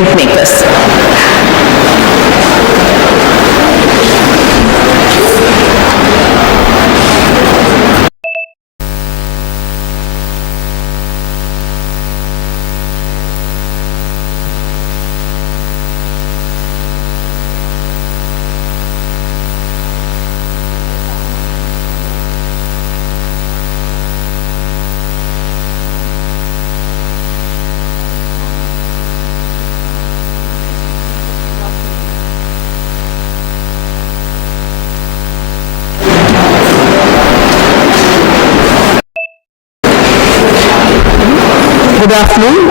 makers. Good afternoon.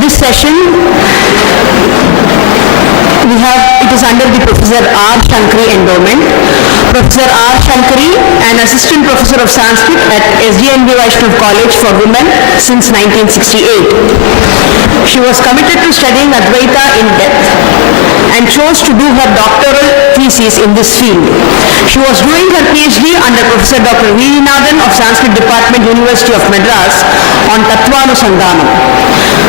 This session it is under the Professor R. Shankari endowment. Professor R. Shankari, an assistant professor of Sanskrit at SDNB Vaishnav College for Women since 1968. She was committed to studying Advaita in depth and chose to do her doctoral thesis in this field. She was doing her PhD under Professor Dr. V. Nathan of Sanskrit Department, University of Madras on Tatvanusandhanam.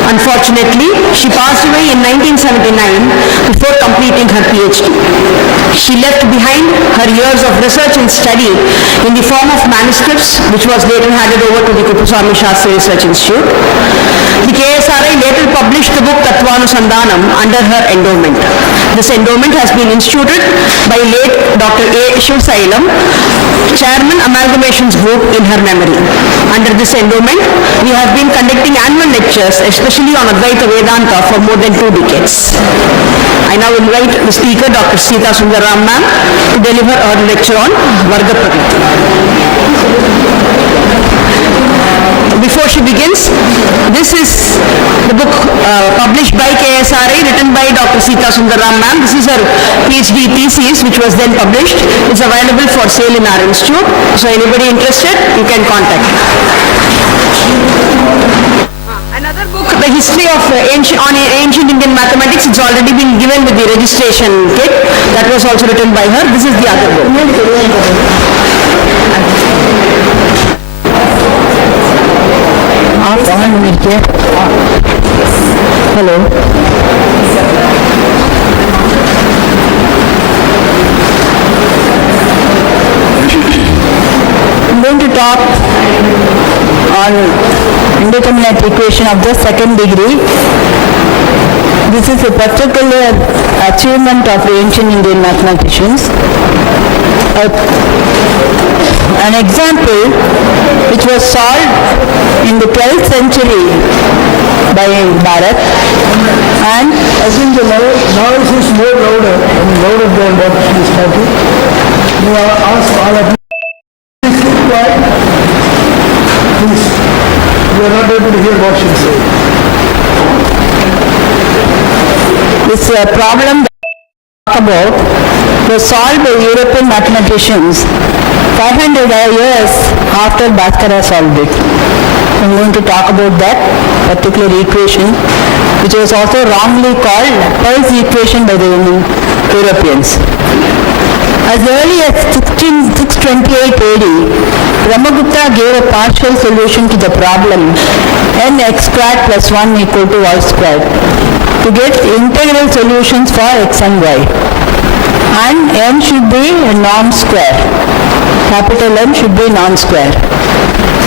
Unfortunately, she passed away in 1979 before completing her PhD. She left behind her years of research and study in the form of manuscripts, which was later handed over to the Kuppuswamy Shastri Research Institute. The KSRI later published the book Tatvanusandhanam under her endowment. This endowment has been instituted by late Dr. A. Shivsailam, Chairman Amalgamations Group, in her memory. Under this endowment, we have been conducting annual lectures, especially on Advaita Vedanta, for more than 2 decades. I now invite the speaker, Dr. Sita Sundaram ma'am, to deliver her lecture on Varga Prakriti. Before she begins, this is the book published by KSRI, written by Dr. Sita Sundaram ma'am. This is her PhD thesis, which was then published. It's available for sale in our institute. So anybody interested, you can contact. Another book, The History of Ancient Indian Mathematics, it's already been given with the registration kit. That was also written by her. This is the other book. Hello. I'm going to talk on indeterminate equation of the second degree. This is a particular achievement of the ancient Indian mathematicians. An example which was solved in the 12th century by Bharat, and I think the noise is more louder than what she is talking. You are asked all of you. Please keep quiet. Please. You are not able to hear what she is saying. This problem that we talk about was solved by European mathematicians 500 years after Bhaskara solved it. I'm going to talk about that particular equation, which was also wrongly called Peirce's equation by the Europeans. As early as 628 AD, Brahmagupta gave a partial solution to the problem nx squared plus 1 equal to y squared to get integral solutions for x and y. And n should be a non-square. Capital N should be non-square.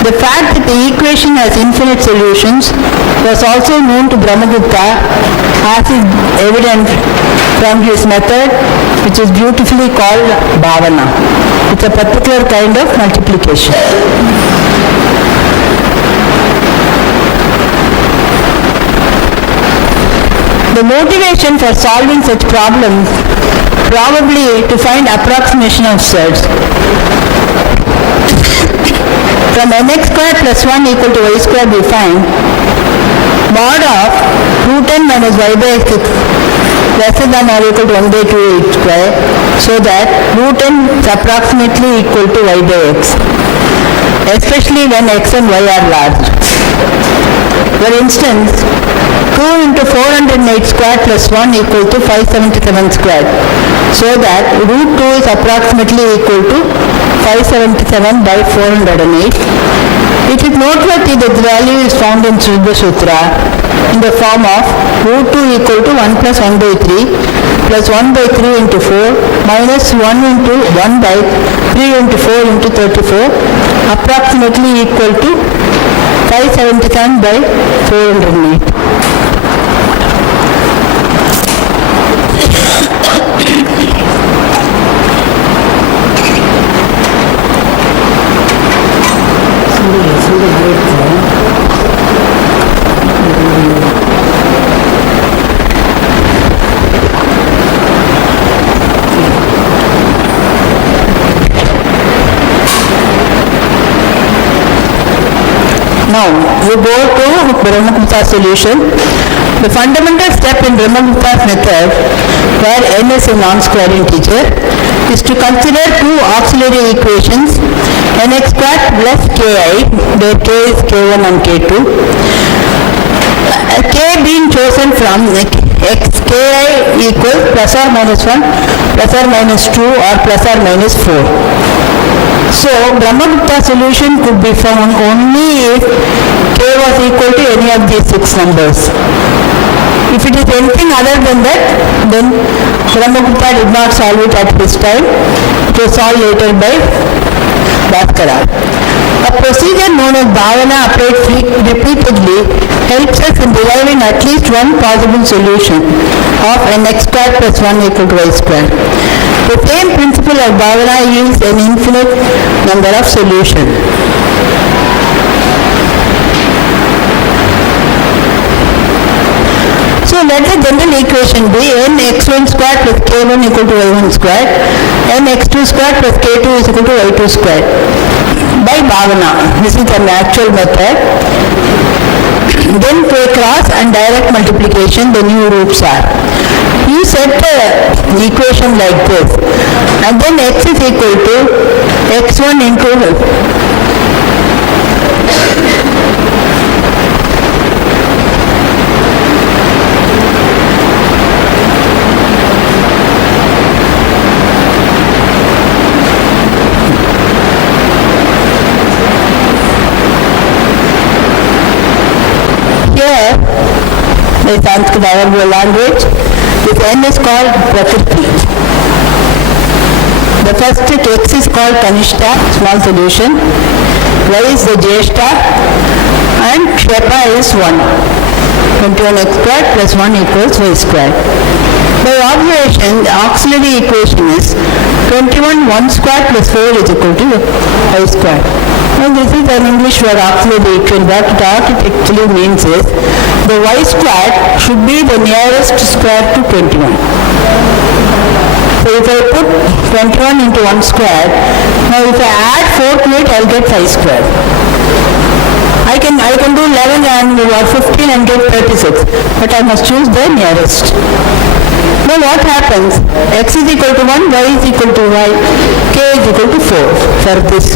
The fact that the equation has infinite solutions was also known to Brahmagupta, as is evident from his method, which is beautifully called bhavana. It's a particular kind of multiplication. The motivation for solving such problems probably to find approximation of sets. From nx squared plus 1 equal to y squared we find mod of root n minus y by x lesser than or equal to 1 by 2 h square, so that root n is approximately equal to y by x, especially when x and y are large. For instance, 2 into 408 squared plus 1 equal to 577 squared, so that root 2 is approximately equal to 577 by 408 It is noteworthy that the value is found in Sridhar Sutra in the form of root 2 equal to 1 plus 1 by 3 plus 1 by 3 into 4 minus 1 into 1 by 3 into 4 into 34 approximately equal to 577 by 408. Now, we go to Brahmagupta solution. The fundamental step in Brahmagupta's method, where n is a non-square integer, is to consider two auxiliary equations, nx squared plus ki, where k is k1 and k2. K being chosen from x ki equals plus or minus 1, plus or minus 2 or plus or minus 4. So, Brahmagupta solution could be found only if k was equal to any of these 6 numbers. If it is anything other than that, then Brahmagupta did not solve it at this time. It was solved later by Bhaskara. A procedure known as Bhavana applied repeatedly helps us in deriving at least one possible solution of nx squared plus 1 equal to y squared. The same principle of Bhavana yields an infinite number of solutions. So let the general equation be nx1 squared plus k1 equal to y1 squared, nx2 squared plus k2 is equal to y2 squared. By Bhavana, this is an actual method. Then by cross and direct multiplication, the new roots are. You set the equation like this, and then x is equal to x1 into here, the Sanskrit language, this n is called Prakriti. The first x is called Kanishta, small solution, y is the Jeshta, and Kshepa is 1. 21x squared plus 1 equals y squared. By observation, the auxiliary equation is 21 1 squared plus 4 is equal to y squared. Now this is an English word, auxiliary equation. What it actually means is the y squared should be the nearest square to 21. So if I put 21 into 1 squared, now if I add 4 to it, I will get 5 squared. I can do 11 and 15 and get 36, but I must choose the nearest. Now what happens? X is equal to 1, y is equal to y, k is equal to 4 for this.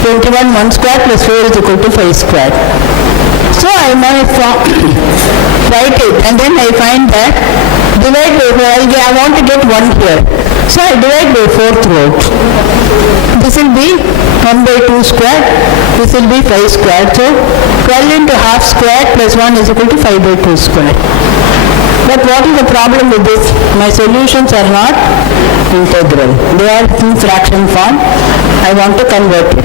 21 1 squared plus 4 is equal to 5 squared. So I might write it, and then I find that divide by 4, I want to get 1 here. So I divide by 4 throughout. This will be 1 by 2 squared, this will be 5 squared. So 12 into half squared plus 1 is equal to 5 by 2 squared. But what is the problem with this? My solutions are not integral. They are in fraction form. I want to convert it.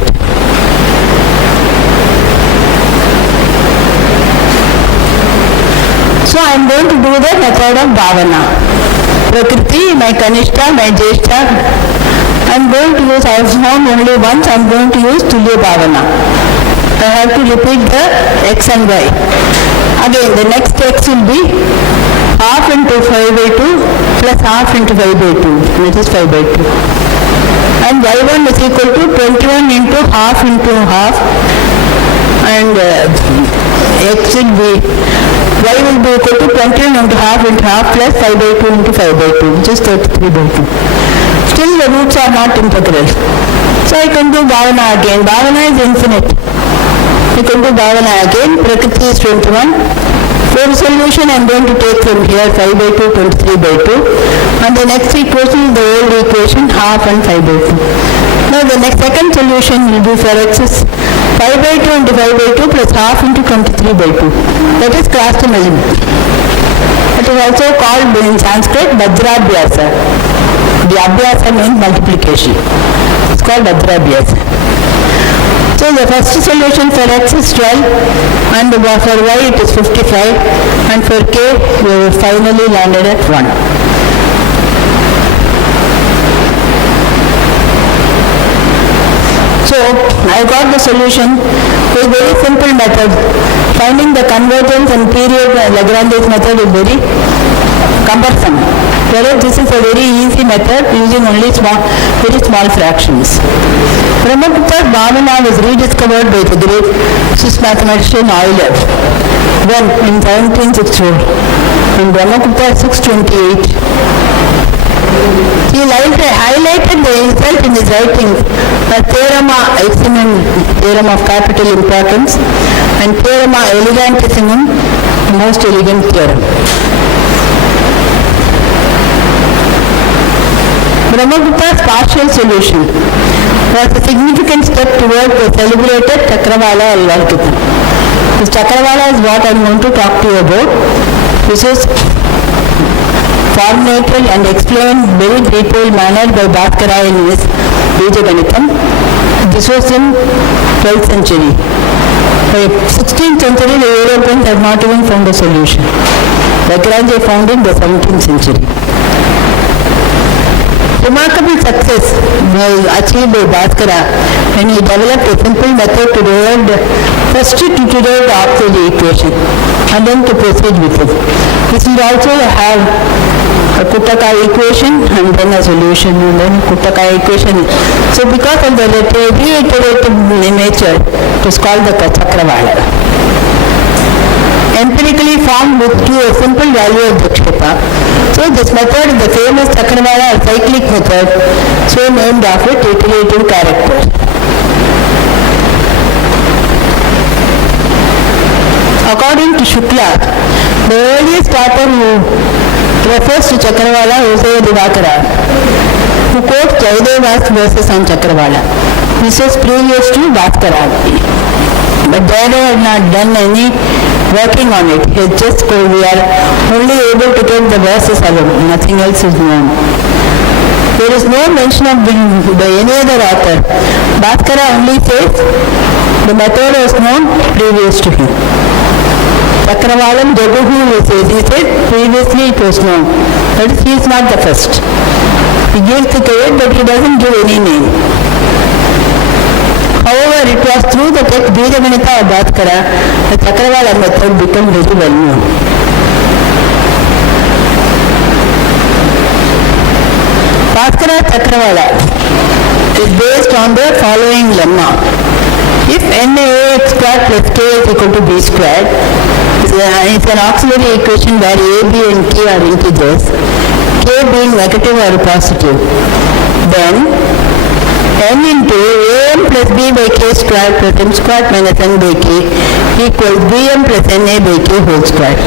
So I am going to do the method of Bhavana. Prakriti, my Kanishta, my Jeshta. I am going to use, I have found only once, I am going to use Tulya Bhavana. I have to repeat the x and y. Again, the next x will be half into 5 by 2 plus half into 5 by 2, which is 5 by 2. And y1 is equal to 21 into half, and x will be, y will be equal to 21 into half plus 5 by 2 into 5 by 2, which is 33 by 2. Still the roots are not integral. So I can do Bhavana again. Bhavana is infinite. I can do Bhavana again. Prakriti is 21. For solution I am going to take from here 5 by 2, 23 by 2. And the next equation is the old equation, half and 5 by 2. Now the next second solution will be for x is 5 by 2 into 5 by 2 plus half into 23 by 2. That is cross measurement. It is also called in Sanskrit Vajrabhyasa. The Abhyasa means multiplication. It's called Vajrabhyasa. So the first solution for x is 12 and for y it is 55 and for k we finally landed at 1. So I got the solution with a very simple method. Finding the convergence and period Lagrange's method is very cumbersome. Whereas this is a very easy method using only very small fractions. Brahmagupta's Bhavana was rediscovered by the great Swiss mathematician Euler when in 1764 in Brahmagupta 628. He highlighted the result in his writings as Theorema Eximum, theorem of capital importance, and Theorema Elegantissimum, the most elegant theorem. Brahmagupta's partial solution was a significant step toward the celebrated Chakravala algorithm. This Chakravala is what I am going to talk to you about. This is formulated and explained very detailed manner by Bhaskara in his Bijaganitam. This was in 12th century. By 16th century, the Europeans had not even found a solution. Lagrange found in the 17th century. Remarkable success was achieved by Bhaskara when he developed a simple method to derive first to derive the auxiliary equation and then to proceed with it. This will also have a Kuttaka equation and then a solution and then Kuttaka equation. So because of the reiterative nature, it is called the Chakravala. Empirically formed to a simple value of the Kshepa. So this method is the famous Chakravala cyclic method, so named after iterative character. According to Shukla, the earliest author who refers to Chakravala is Divakara, who quotes Jayadeva's verses on Chakravala. This is previous to Bhaskara. But Jayadeva had not done any working on it. He just told we are only able to take the verses alone. Nothing else is known. There is no mention of by any other author. Bhaskara only says the method was known previous to him. Chakravalam Jaguhu says, he said previously it was known. That is, he is not the first. He gives the credit but he doesn't give any name. However, it was through the text Bijaganita of Bhaskara the Chakravala method became very well known. Bhaskara Chakravala is based on the following lemma. If NaAx squared plus k is equal to b squared, it's an auxiliary equation where a, b and k are integers, k being negative or positive, then n into am plus b by k squared plus m squared minus n by k equals bm plus na by k whole squared,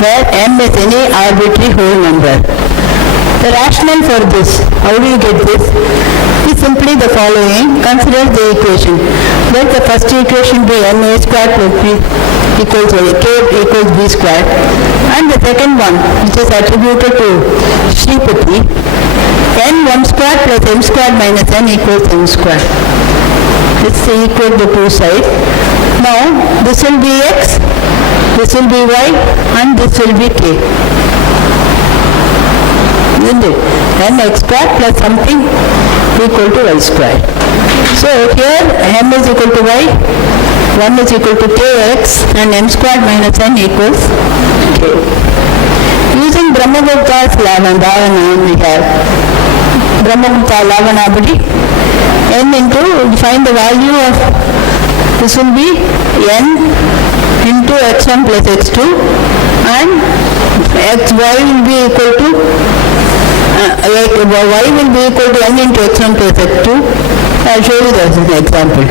where m is any arbitrary whole number. The rationale for this, how do you get this? Is simply the following. Consider the equation. Let the first equation be na squared plus b equals k equals b squared, and the second one, which is attributed to Sripati, n1 squared plus m squared minus n equals m squared. Let's equate the two sides. Now this will be x, this will be y, and this will be k. Isn't it? N x squared plus something equal to y squared. So here m is equal to y, 1 is equal to kx, and m squared minus n equals k. Using Brahmagupta's Lavana, we have Brahmagupta Lavanabadi, n into, find the value of, this will be n into x1 plus x2, and xy will be equal to, y will be equal to n into x1 plus x2. I'll show you this as an example.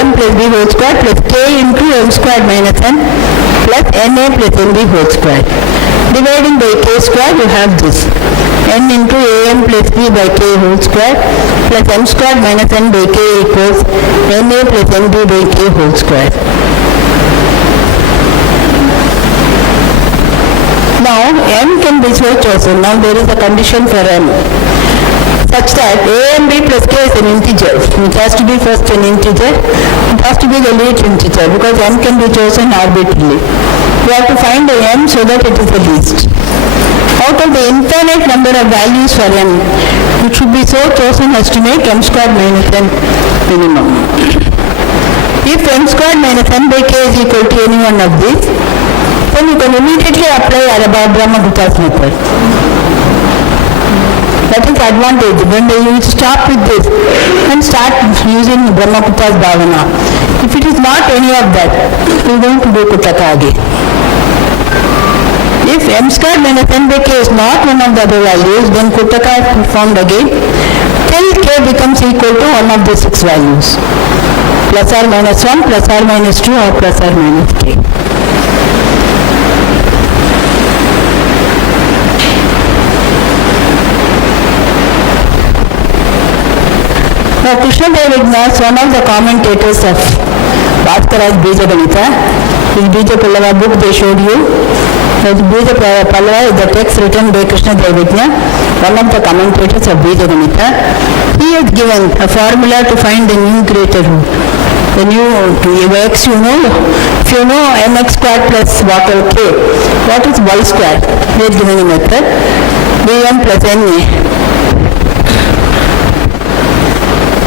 am plus b whole square plus k into m squared minus n plus na plus nb whole square. Dividing by k square, you have this. N into am plus b by k whole square plus m squared minus n by k equals na plus nb by k whole square. Now m can be so chosen. Now there is a condition for m such that a and b plus k is an integer. It has to be first an integer. It has to be the least integer because m can be chosen arbitrarily. You have to find the m so that it is the least. Out of the infinite number of values for m, it should be so chosen as to make m squared minus n minimum. If m squared minus n by k is equal to any one of these, then you can immediately apply Brahma-Gupta's method. That is the advantage. When you start with this and start using Brahma-Gupta's Bhavana. If it is not any of that, you are going to do Kuttaka again. If m squared minus n by k is not one of the other values, then Kuttaka is performed again till k becomes equal to one of the 6 values. Plus or minus 1, plus or minus 2 or plus or minus k. Now Krishna Devignas, one of the commentators of Bhaskara's Bija Ganita, his Bija Pallava book they showed you. His Bija Pallava is the text written by Krishna Devigna, one of the commentators of Bija Ganita. He has given a formula to find the new greater root. The new x, you know, if you know mx squared plus whatever k, what is y squared? He has given a method, bm plus na.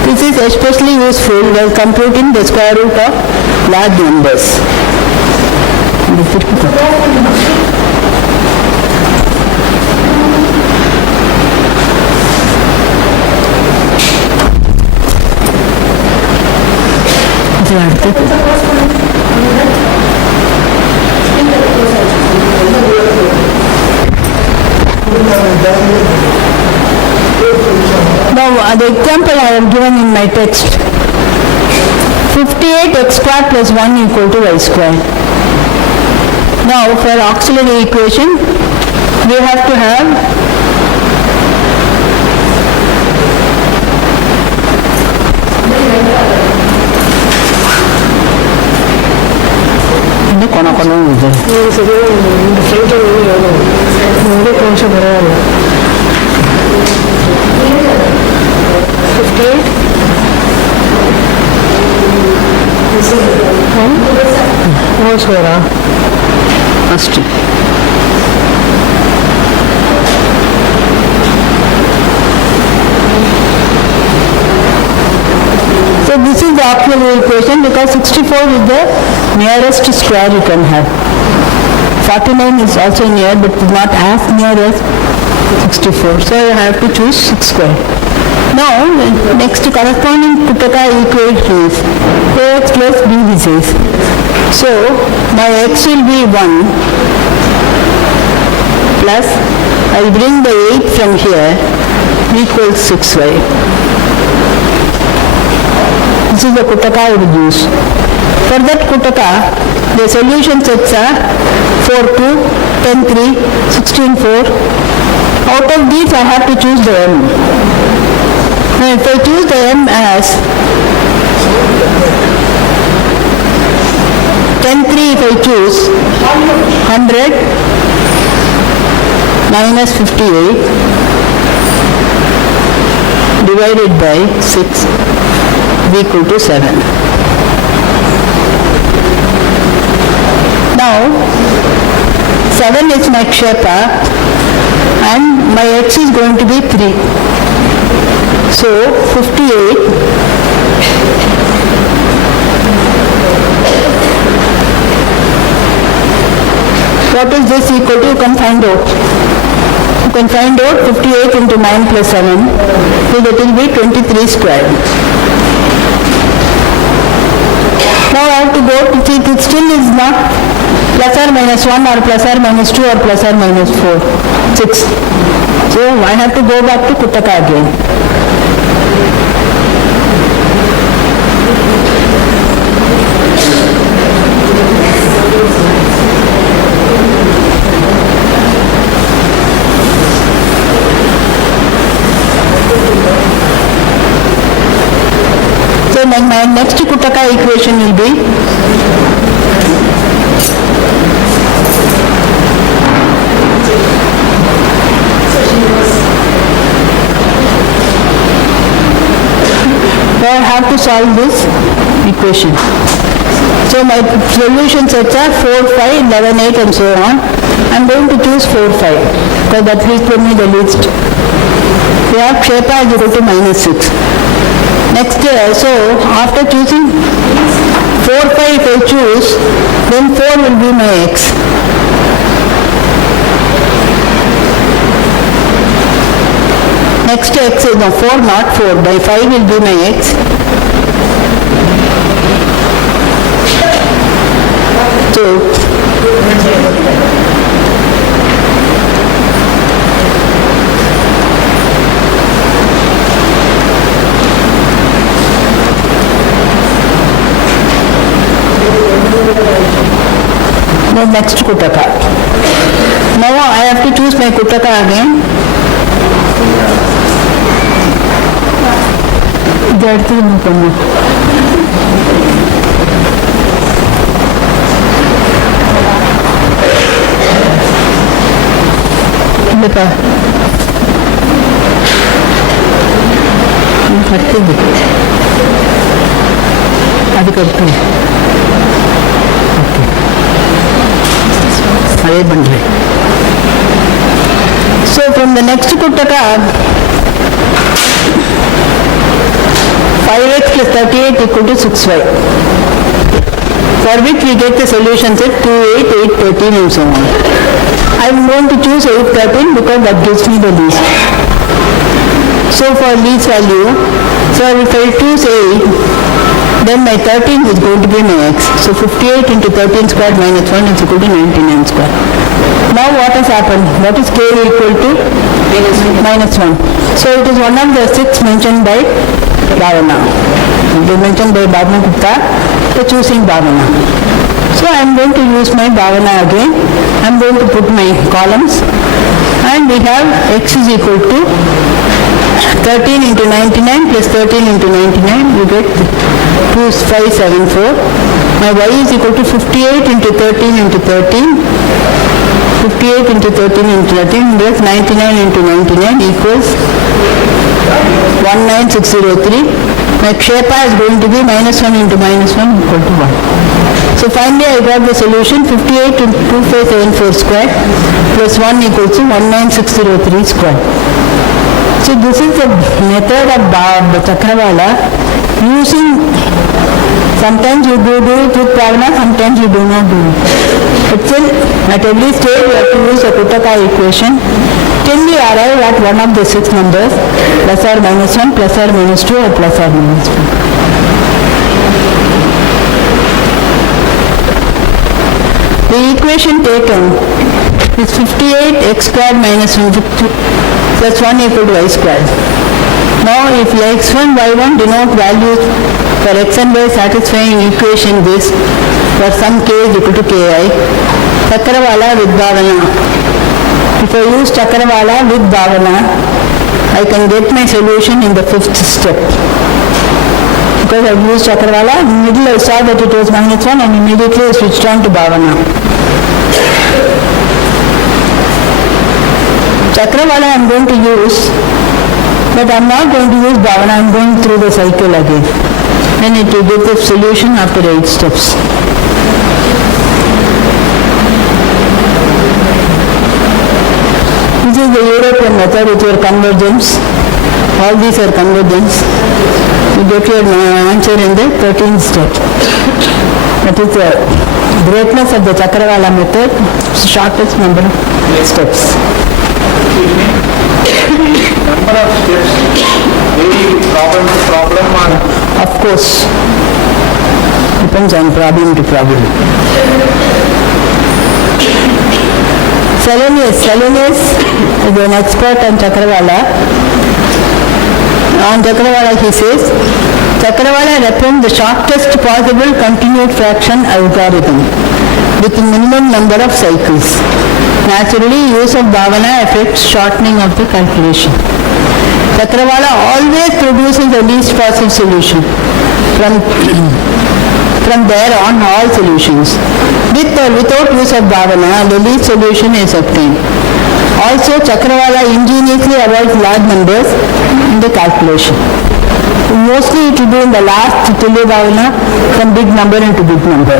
This is especially useful while computing the square root of large numbers. Now the example I have given in my text, 58x squared plus 1 equal to y squared. Now for auxiliary equation, we have to have So this is the auxiliary equation because 64 is the nearest square you can have. 49 is also near but not as near as 64. So you have to choose 6 square. Now next corresponding Kuttaka equation is ax plus b this is. So my x will be 1 plus I will bring the 8 from here equals 6y. This is the Kuttaka I will use. For that Kuttaka, the solution sets are 4, 2, 10, 3, 16, 4. Out of these I have to choose the m. Now if I choose the m as 10, 3 if I choose 100 minus 58 divided by 6 is equal to 7. Now 7 is my kshetra and my x is going to be 3. So 58 what is this equal to? You can find out. You can find out 58 into 9 plus 7. So that will be 23 squared. Now I have to go to see it still is not plus or minus 1 or plus or minus 2 or plus or minus 4. 6. So I have to go back to Kuttaka again. solve this equation. So my solution sets are 4, 5, 11, 8 and so on. I'm going to choose 4, 5 because that will give me the least. We have Kshepa is equal to -6. Next, so after choosing 4, 5 if I choose, then 4 will be my x. Next x is no 4 not 4, by 5 will be my x. So the next Kutaka. Now I have to choose my Kutaka again. So from the next Kutaka, 5x plus 38 equal to 6y, for which we get the solution set 2, 8, 8, 13 and so on. I am going to choose 8, 13 because that gives me the least. So for least value, so if I choose 8, then my 13 is going to be my x. So 58 into 13 squared minus 1 is equal to 99 squared. Now what has happened? What is k equal to? Minus 1. So it is one of the 6 mentioned by Bhavana. They mentioned by Bhavana Gupta, so choosing Bhavana. So I am going to use my Bhavana again. I am going to put my columns and we have x is equal to 13 into 99 plus 13 into 99, you get 2574. My y is equal to 58 into 13 into 13. 58 into 13 into 13, that's 99 into 99 equals 19603. My Kshepa is going to be minus 1 into minus 1 equal to 1. So finally I got the solution 58 into 2574 square plus 1 equals to 19603 square. So this is the method of the Chakravala using, sometimes you do it with Bhavana, sometimes you do not do it. But still, at every stage you have to use the Kutaka equation till we arrive at one of the 6 numbers, plus or minus 1, plus or minus 2 or plus or minus 1. The equation taken is 58 x squared minus 1 plus 1 equal to y squared. Now if x1, y1 denote values for x and y satisfying equation this for some k is equal to ki, Chakravala with Bhavana. If I use Chakravala with Bhavana, I can get my solution in the 5th step. Because I used Chakravala, in the middle I saw that it was minus 1 and immediately I switched on to Bhavana. Chakravala I am going to use, but I am not going to use Bhavana, I am going through the cycle again. Then it will get the solution after 8 steps. This is the European method with your convergence. All these are convergence. You get your answer in the 13th step. That is the greatness of the Chakravala method, shortest number of steps. Number of steps vary problem to problem or? Of course. Depends on problem to problem. Selenius is an expert on Chakravala. On Chakravala he says, Chakravala represents the shortest possible continued fraction algorithm with a minimum number of cycles. Naturally, use of Bhavana affects shortening of the calculation. Chakravala always produces the least possible solution. From there on, all solutions. With or without use of Bhavana, the least solution is obtained. Also, Chakravala ingeniously avoids large numbers in the calculation. Mostly it will be in the last Tulya Bhavana from big number into big number.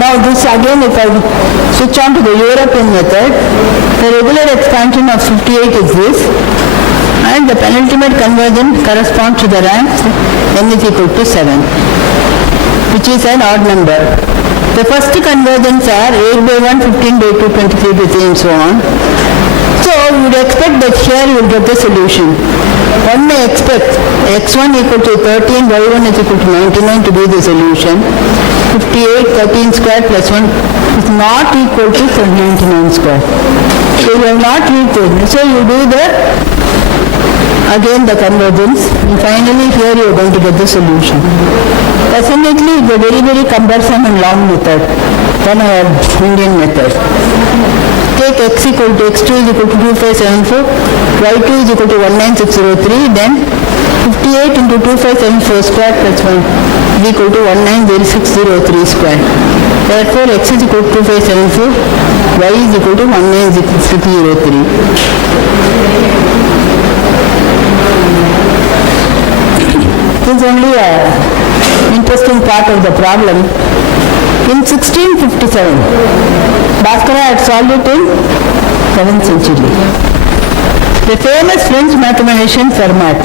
Now this again, if I switch on to the European method, the regular expansion of 58 is this, and the penultimate conversion corresponds to the rank n is equal to 7, which is an odd number. The first conversions are 8 by 1, 15 by 2, 23 by 3 and so on. So you would expect that here you will get the solution. One may expect x1 equal to 13, y1 is equal to 99 to be the solution. 58, 13 square plus 1 is not equal to 99 square. So you have not reached it. So you do the again the convergence, and finally here you are going to get the solution. Definitely it's a very, very cumbersome and long method than our Indian method. Take x equal to x2 is equal to 2574, y2 is equal to 19603, then 58 into 2574 square plus 1 is equal to 190603 square. Therefore x is equal to 2574, y is equal to 190603. This is only an interesting part of the problem. In 1657, Bhaskara had solved it in 7th century. The famous French mathematician Fermat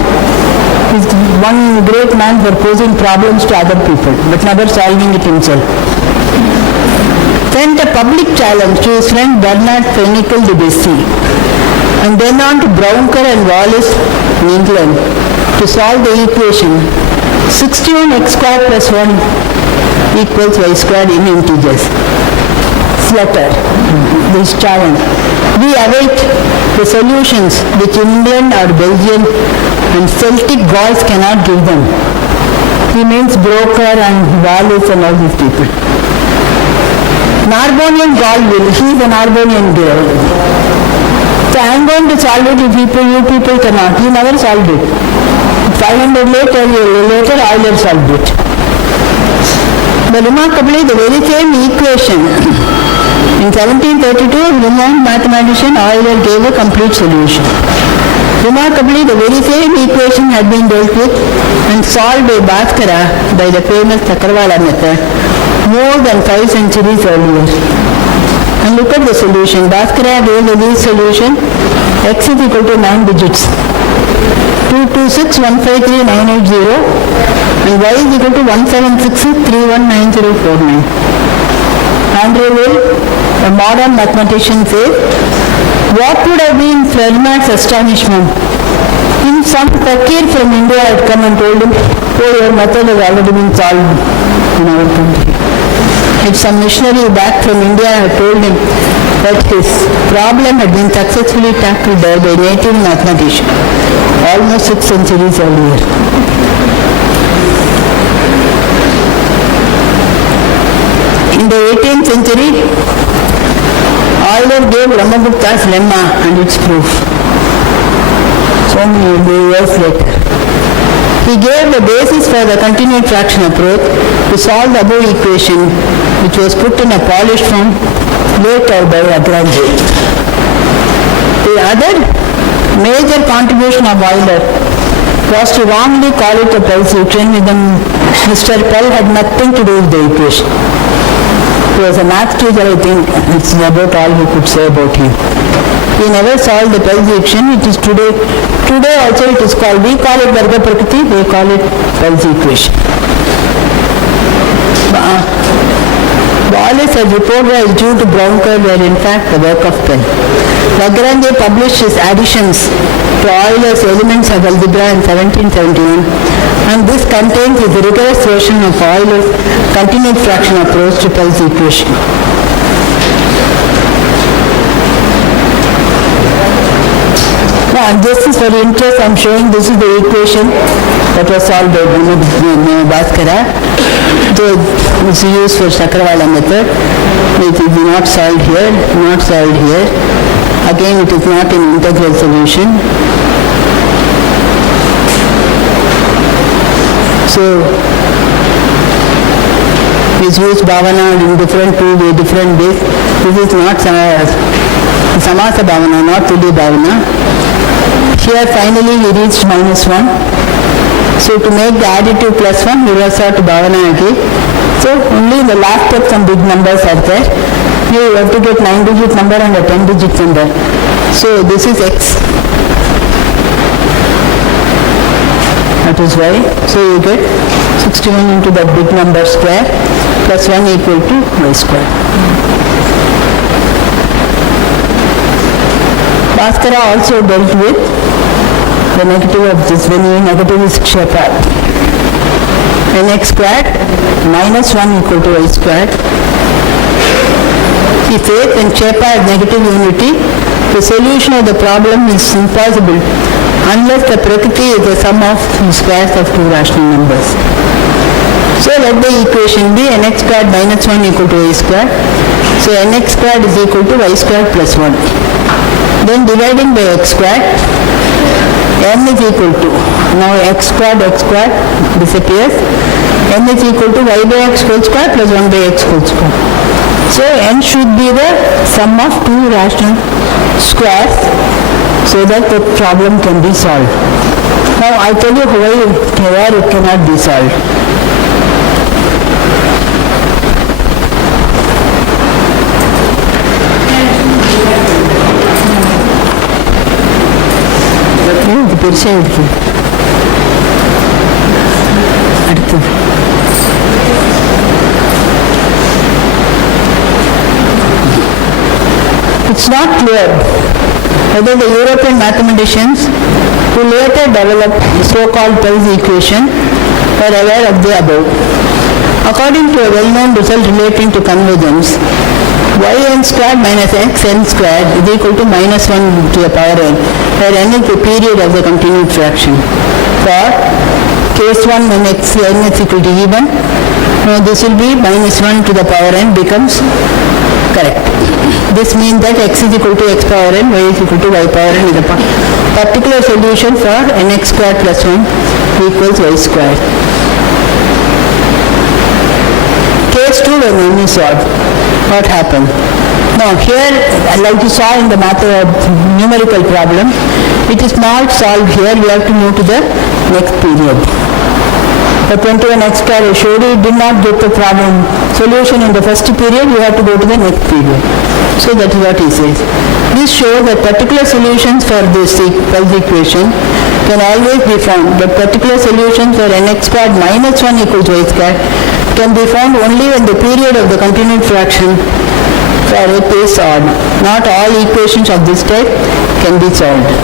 is one great man for posing problems to other people, but never solving it himself. Sent a public challenge to his friend Bernard Fenical de Bessy, and then on to Brownker and Wallis in England to solve the equation 61x squared plus 1 equals y squared in integers. Flutter, this challenge. We await the solutions which England or Belgium and Celtic Gauls cannot give them. He means Broker and Wallis and all these people. Narbonian Gaul will, he is a Narbonian Gaul. So I am going to solve it if you people cannot. He never solved it. 500 later Euler solved it. But remarkably, the very same equation in 1732, renowned mathematician Euler gave a complete solution. Remarkably, the very same equation had been dealt with and solved by Bhaskara by the famous Chakravala method more than 5 centuries earlier. And look at the solution. Bhaskara gave the solution x is equal to 9 digits. 226153980 and y is equal to 176319049. Andre Will, a modern mathematician, says, what would have been Fermat's astonishment if some fakir from India had come and told him, oh, your method has already been solved in our country. If some missionary back from India had told him that his problem had been successfully tackled there by a native mathematician almost 6 centuries earlier. In the 18th century, Euler gave Brahmagupta's lemma and its proof. So many years later. He gave the basis for the continued fraction approach to solve the above equation, which was put in a polished form later by Lagrange. The other major contribution of Euler was to wrongly call it a Pell's equation when Mr. Pell had nothing to do with the equation. He was a math teacher, I think. It's about all we could say about him. He never solved the Pell's equation. It is today also it is called, we call it Varga Prakriti, they call it Pell's equation. Wallis has reported as due to Brownker were in fact the work of Pell. Lagrange published his additions to Euler's Elements of Algebra in 1771, and this contains his rigorous version of Euler's continued fraction approach to Pell's equation. Now, this is for interest, I am showing this is the equation that was solved by Bhaskara. It's used for Chakravala method. It is not solved here, not solved here. Again, it is not an integral solution. So, it's used Bhavana in different ways. This is not Samasa Bhavana, not Tulya Bhavana. Here finally he reached -1. So to make the additive +1, we resort to Bhavana again. So only in the last step some big numbers are there. Here you have to get 9-digit number and a 10-digit number. So this is x. That is y. So you get 61 into that big number square plus 1 equal to y square. Bhaskara also dealt with the negative of this when you negative is Kshepa. Nx squared minus 1 equal to y squared. He says when Kshepa is negative unity, the solution of the problem is impossible unless the Prakriti is the sum of the squares of two rational numbers. So let the equation be nx squared minus 1 equal to y squared. So nx squared is equal to y squared plus 1. Then dividing by x squared, n is equal to, now x squared disappears, n is equal to y by x whole square plus 1 by x whole square. So n should be the sum of two rational squares so that the problem can be solved. Now I tell you where it cannot be solved. இது பெருசா இருக்கு அடுத்து it's not clear whether the European mathematicians who later developed the so-called Pell's equation were aware of the above. According to a well-known result relating to convergence, yn squared minus xn squared is equal to minus 1 to the power n, where n is the period of the continued fraction. For case 1 when n is equal to even, now this will be minus 1 to the power n becomes correct. This means that x is equal to x power n, y is equal to y power n is the particular solution for nx squared plus 1 equals y squared. Case 2 when n is odd, what happened? Now here, like you saw in the numerical problem, it is not solved here, we have to move to the next period. The 21x square I showed you, did not get the problem solution in the first period, you have to go to the next period. So that is what he says. This shows that particular solutions for this Pell's equation can always be found, but particular solutions for nx squared minus 1 equals y squared can be found only when the period of the continued fraction for it is odd. Not all equations of this type can be solved.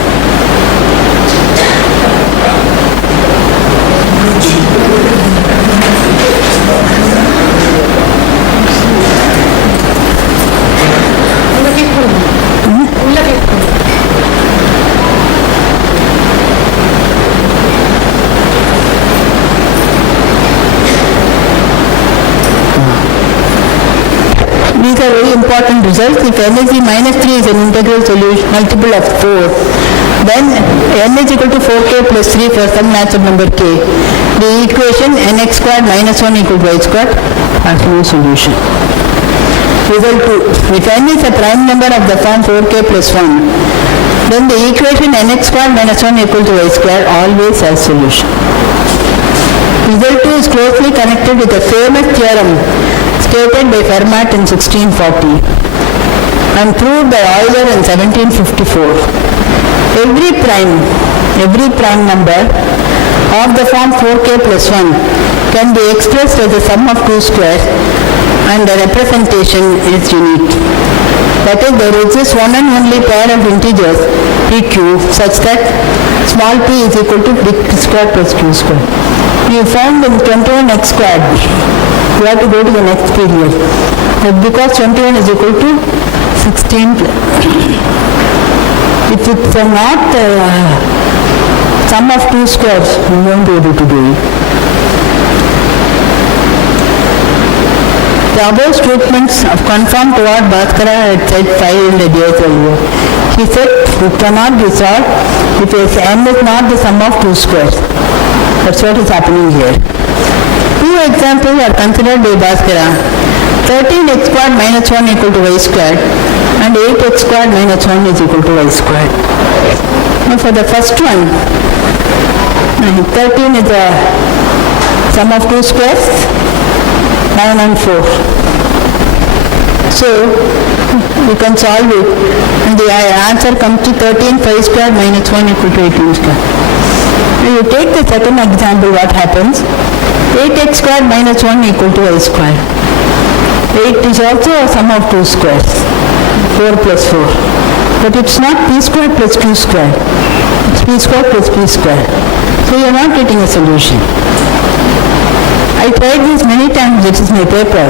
These are very important results. If n is minus 3 is an integral solution multiple of 4, then n is equal to 4k plus 3 for some natural number k. The equation nx squared minus 1 equals y squared has no solution. Result 2. If n is a prime number of the form 4k plus 1, then the equation nx squared minus 1 equals to y squared always has solution. Result 2 is closely connected with a famous theorem stated by Fermat in 1640 and proved by Euler in 1754. Every prime number of the form 4k plus 1 can be expressed as the sum of two squares and the representation is unique. That is, there exists one and only pair of integers pq such that small p is equal to big square plus q square. You found in 21x squared, you have to go to the next period. But because 21 is equal to 16, if it's not sum of two squares, you won't be able to do it. The above statements of conform to what Bhaskara had said 500 years earlier. He said it cannot be solved if n is not the sum of two squares. That's what is happening here. Two examples are considered by Bhaskara. 13x squared minus 1 equal to y squared and 8x squared minus 1 is equal to y squared. Now for the first one, 13 is the sum of two squares, 9 and 4. So you can solve it and the answer comes to 13 5 squared minus 1 equal to 18 squared. Now you take the second example, what happens? 8x squared minus 1 equal to y squared. 8 is also a sum of two squares, 4 plus 4. But it's not p squared plus q squared. It's p squared plus p squared. So you are not getting a solution. I tried this many times, this is my paper,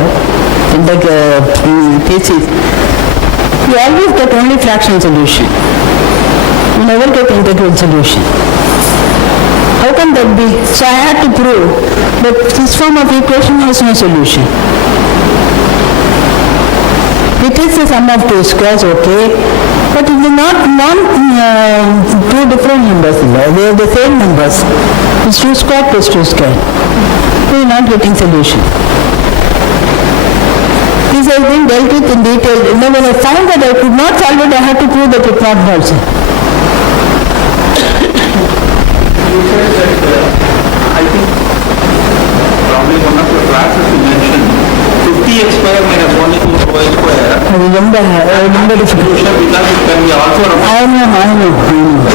in the thesis. You always get only fraction solution. You never get integral solution. How can that be? So I had to prove that this form of equation has no solution. It is the sum of two squares, okay, but it is not two different numbers. They are the same numbers. It's 2 squared plus 2 squared. We are not getting solution. This has been dealt with in detail. Now when I found that I could not solve it, I had to prove that it not also. You said that, I think, probably one of your classes you mentioned, 50x square minus 1 equals to y square. I remember the Solution because it can be also a I know.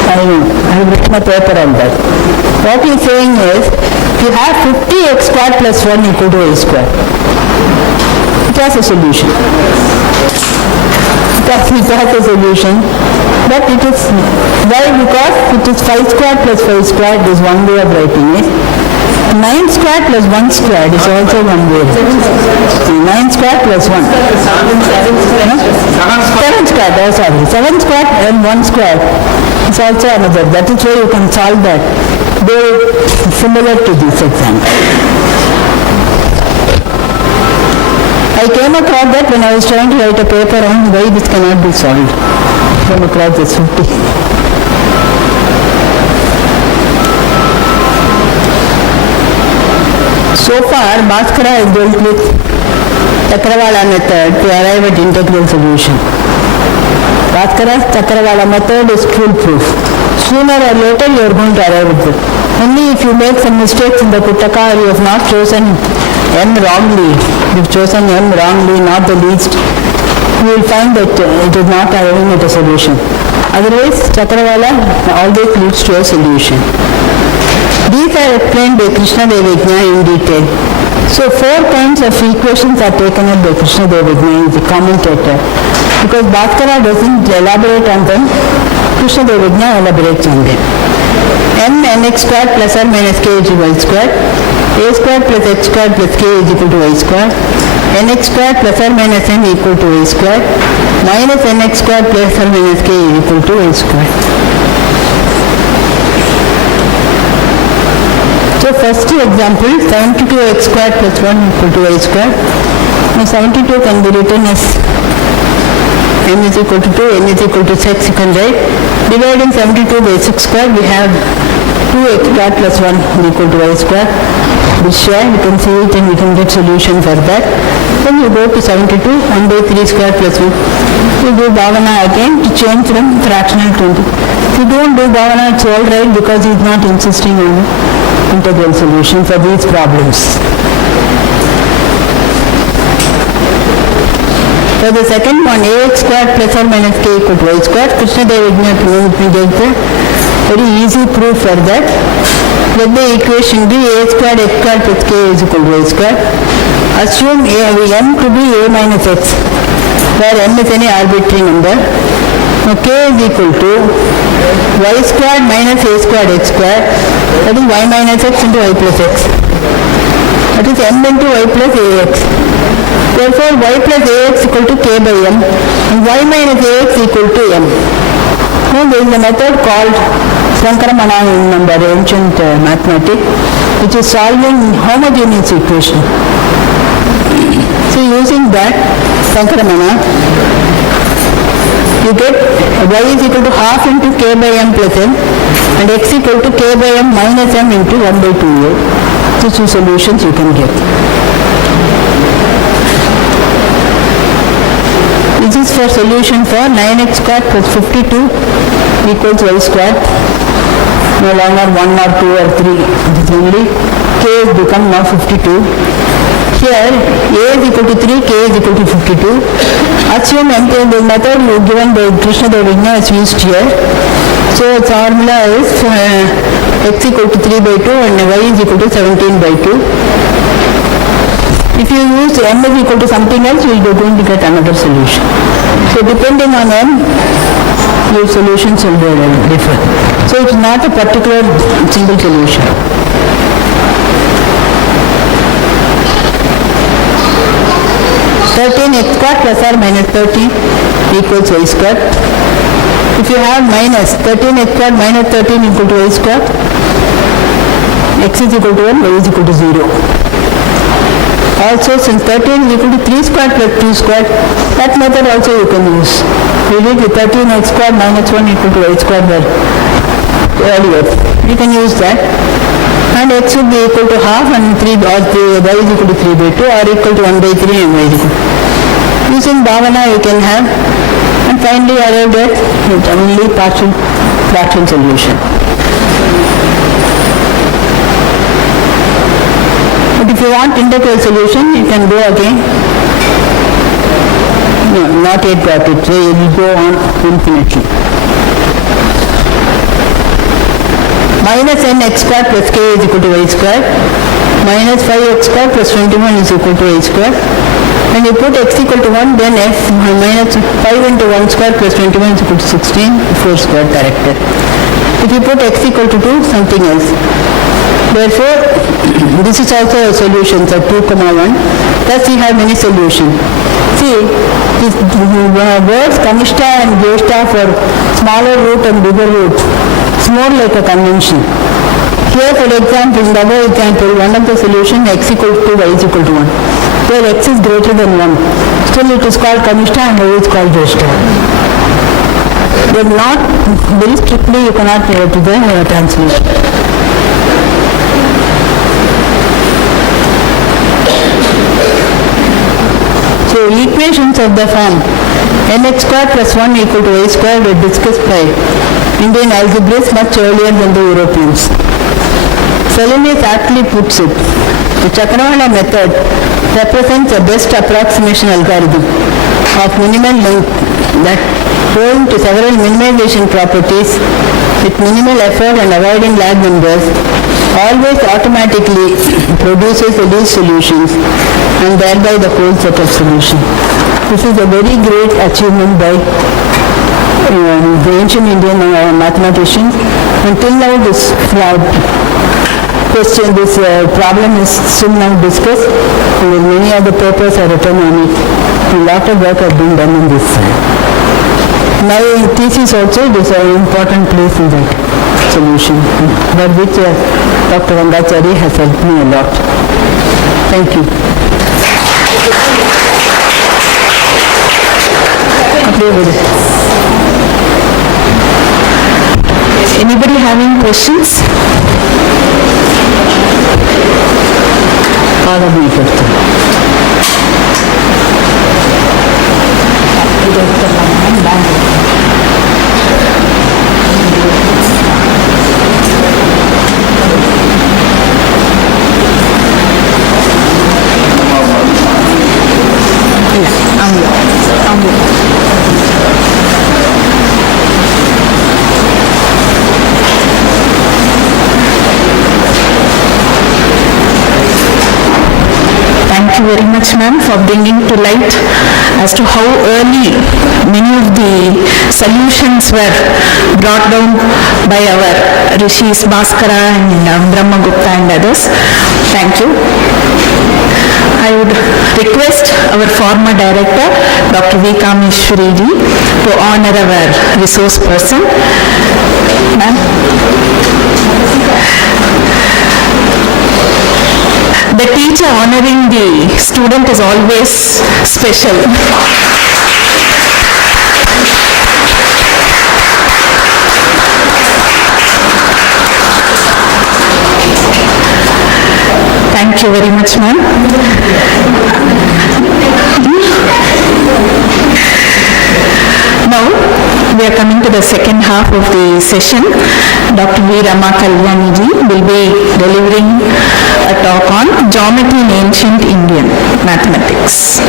I have written a paper on that. What he is saying is, if you have 50x squared plus 1 equal to y square, it has a solution. It has a solution, but it is, why? Because it is 5 squared plus 5 squared is one way of writing it. 9 squared plus 1 squared is also one way. 9 squared plus 1. 7 squared, oh sorry. 7 squared and 1 squared is also another. That is why you can solve that. They are similar to this example. I came across that when I was trying to write a paper on why this cannot be solved. I came across this 50. So far, Bhaskara has dealt with Chakravala method to arrive at integral solution. Bhaskara's Chakravala method is foolproof. Sooner or later you are going to arrive at it. Only if you make some mistakes in the Kuttaka or you have not chosen M wrongly, you have chosen M wrongly, not the least, you will find that it is not arriving at a solution. Otherwise, Chakravala always leads to a solution. These are explained by Krishna Devajna in detail. So 4 kinds of equations are taken up by Krishna Devajna, the commentator. Because Bhaskara doesn't elaborate on them, Krishna Devajna elaborates on them. M nx squared plus or minus k is y squared. A squared plus x squared plus k is equal to y squared. Nx squared plus or minus n equal to y squared. Minus nx squared plus or minus k is equal to y squared. So first example, 72x squared plus 1 equal to y squared. Now 72 can be written as m is equal to 2, n is equal to 6, you can write. Dividing 72 by 6 squared, we have 2x squared plus 1 equal to y squared. This share, you can see it and we can get solution for that. Then you go to 72, 1 by 3 squared plus 1. You do Bhavana again to change from fractional to integer. If you don't do Bhavana, it's alright because he is not insisting on integral solution for these problems. For the second one, ax squared plus or minus k equal to y squared, Krishna Devajna gives a very easy proof for that. Let the equation be a squared x squared plus k is equal to y squared. Assume m to be a minus x, where m is any arbitrary number. Now k is equal to y squared minus a squared x squared, that is y minus x into y plus x. That is m into y plus ax. Therefore y plus ax equal to k by m and y minus ax equal to m. Now there is a method called Sankaramana in number, ancient mathematics, which is solving homogeneous equation. So using that Sankaramana, you get y is equal to half into k by m plus m and x equal to k by m minus m into 1 by 2a. These two solutions you can get. This is for solution for 9x squared plus 52 equals y squared. No longer 1 or 2 or 3. It is only k has become now 52. Here a is equal to 3, k is equal to 52. Assume the method given by Krishna Devigna is used here. So its formula is x equal to 3 by 2 and y is equal to 17 by 2. If you use m is equal to something else, you are going to get another solution. So depending on m, your solutions will differ. So it's not a particular single solution. x squared plus or minus 30 equals y squared. If you have minus 13x squared minus 13 equal to y squared, x is equal to 1, y is equal to 0. Also, since 13 is equal to 3 squared plus 2 squared, that method also you can use. We did with 13x squared minus 1 equal to y squared earlier. You can use that. And x would be equal to half and 3 or y is equal to 3 by 2 or equal to 1 by 3 and y is equal to. Using Bhavana you can have, and finally arrived at only partial fraction solution. But if you want integral solution, you can go again. No, not yet got it, so you will go on infinitely. Minus nx squared plus k is equal to y squared. Minus 5x squared plus 21 is equal to y squared. When you put x equal to 1, then f minus 5 into 1 square plus 21 is equal to 16, 4 square character. If you put x equal to 2, something else. Therefore, this is also a solution, so 2, 1. Thus we have many solutions. See, these words Kanishta and Jyeshta for smaller root and bigger root, it's more like a convention. Here, for example, in the above example, one of the solution x equal to 2, y is equal to 1. Where x is greater than 1. Still it is called Kanishta and y is called Jyeshta. But not very strictly you cannot do the translation. So equations of the form nx squared plus 1 equal to y squared were discussed by Indian algebraists much earlier than the Europeans. Selenius aptly puts it, the Chakravarti method represents a best approximation algorithm of minimal length that, owing to several minimization properties with minimal effort and avoiding large numbers, always automatically produces the least solutions and thereby the whole set of solutions. This is a very great achievement by the ancient Indian mathematicians. Until now this question, this problem is still now discussed, and many other papers are written on it. A lot of work has been done in this. My thesis also is an important place in that solution, for which Dr. Rangachari has helped me a lot. Thank you. Anybody having questions? Thank you very much, ma'am, for bringing to light as to how early many of the solutions were brought down by our rishis Bhaskara and Brahmagupta and others. Thank you. I would request our former director, Dr. V. Kameshwari ji, to honor our resource person. Ma'am. The teacher honoring the student is always special. Thank you very much, ma'am. Now, we are coming to the second half of the session. Dr. V. Rama Kalyaniji will be delivering a talk on geometry in ancient Indian mathematics.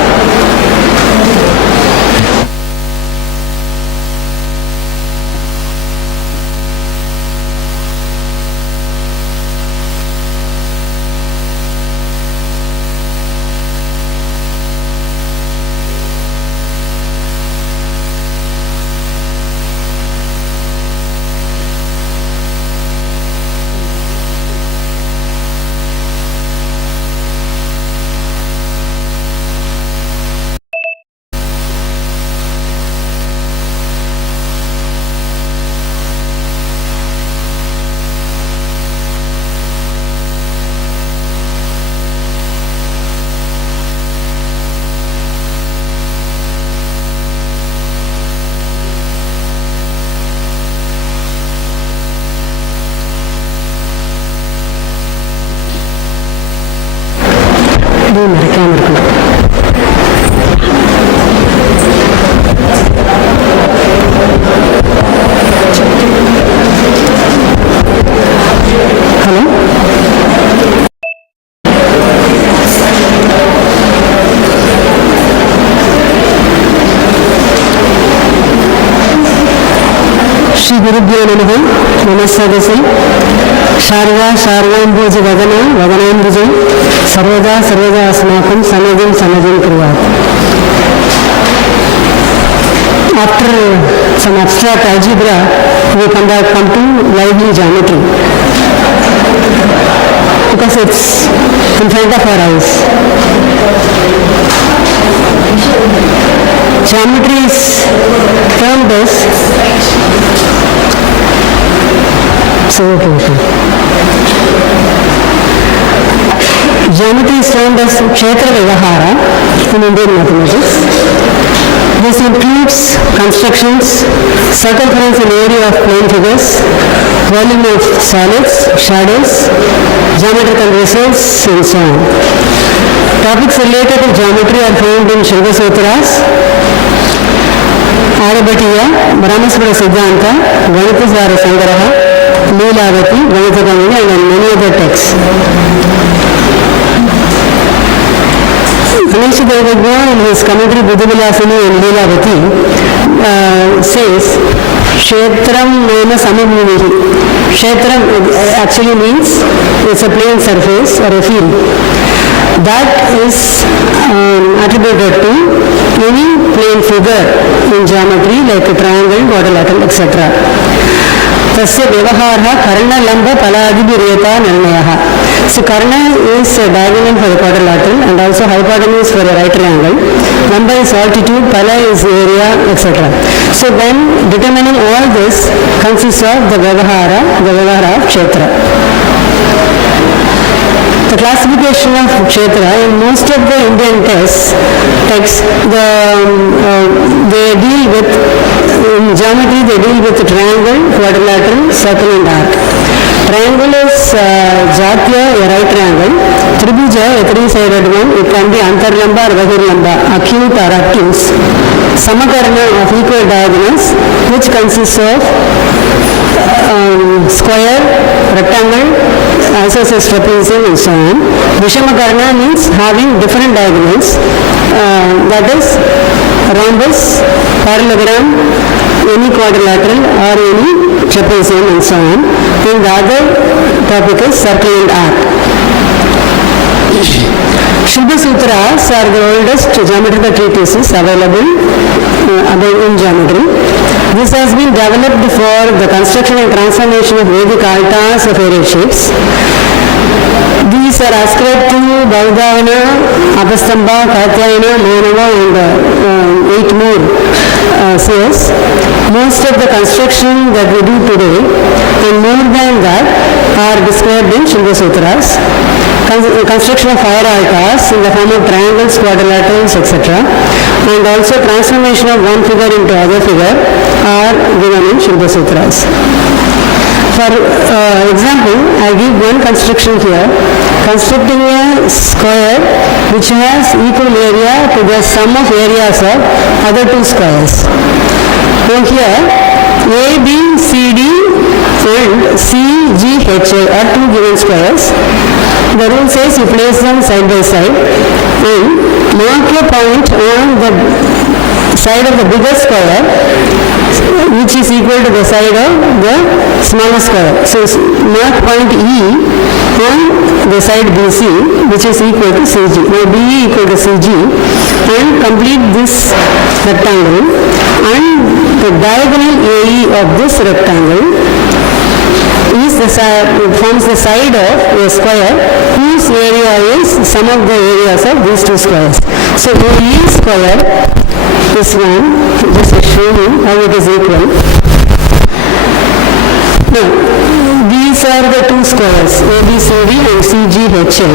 மறைக்காம இருக்கணும். Hello, Sri குருபியோ நமः. நமஸ்தே. शारदा शारदाम्बोज वदना वदनाम्बुजे सर्वदा सर्वदा अस्माकं सनदं सनदं कुर्यात्. After some abstract algebra, we come to lively geometry because it's in front of our eyes. Geometry is termed as Geometry is termed as Kshetra Vyavahara in Indian mathematics. This includes constructions, circumference and area of plane figures, volume of solids, shadows, geometrical results, and so on. Topics related to geometry are found in Shiva Sutras, Arabhatiya, Brahmasvara Siddhanta, Ganatasara Sangaraha, Leelavati, Ganatakamini, and many other texts. Ganesha Devagya in his commentary Buddhavilasini and Leelavati says, Kshetram Nena Samabhumihi. Kshetram actually means it's a plane surface or a field. That is attributed to any plane figure in geometry like a triangle, quadrilateral, etc. तस्य व्यवहारः कर्णलम्बफलादिभिरेता निर्णयः. So karna is a diagonal for the quadrilateral and also hypotenuse for a right triangle. Lambda is altitude, phala is area, etc. So when determining all this consists of the vyavahara of kshetra. The classification of kshetra in most of the Indian texts they deal with, in geometry they deal with the triangle, quadrilateral, circle and arc. Triangle is Jatya, a right triangle. Tribhuja, a three-sided one. It can be Antarlamba or Bahirlamba, acute or obtuse. Samakarna of equal diagonals, which consists of square, rectangle, isosceles trapezium and so on. Vishamakarna means having different diagonals, that is rhombus, parallelogram, any quadrilateral or any trapezium and so on. And the other topic is circle and arc. Shubha Sutras are the oldest geometrical treatises available in geometry. This has been developed for the construction and transformation of Vedic altars of various shapes. These are ascribed to Baudhavana, Apastamba, Katyayana, Manava and 8 more seers. Most of the construction that we do today and more than that are described in Shiva Sutras. Construction of fire altars in the form of triangles, quadrilaterals, etc. and also transformation of one figure into other figure are given in Shiva Sutras. For example, I give one construction here, constructing a square which has equal area to the sum of areas of other two squares. Now here, A, B, C, D and C, G, H, I are two given squares. The rule says you place them side by side and mark a point on the side of the bigger square which is equal to the side of the smaller square. So mark point E on the side BC which is equal to CG. Now BE equal to CG and complete this rectangle and the diagonal AE of this rectangle forms the side of a square whose area is sum of the areas of these two squares. So AE square, this one, just to show you how it is equal. Now, these are the two squares, ABCD and CGHA,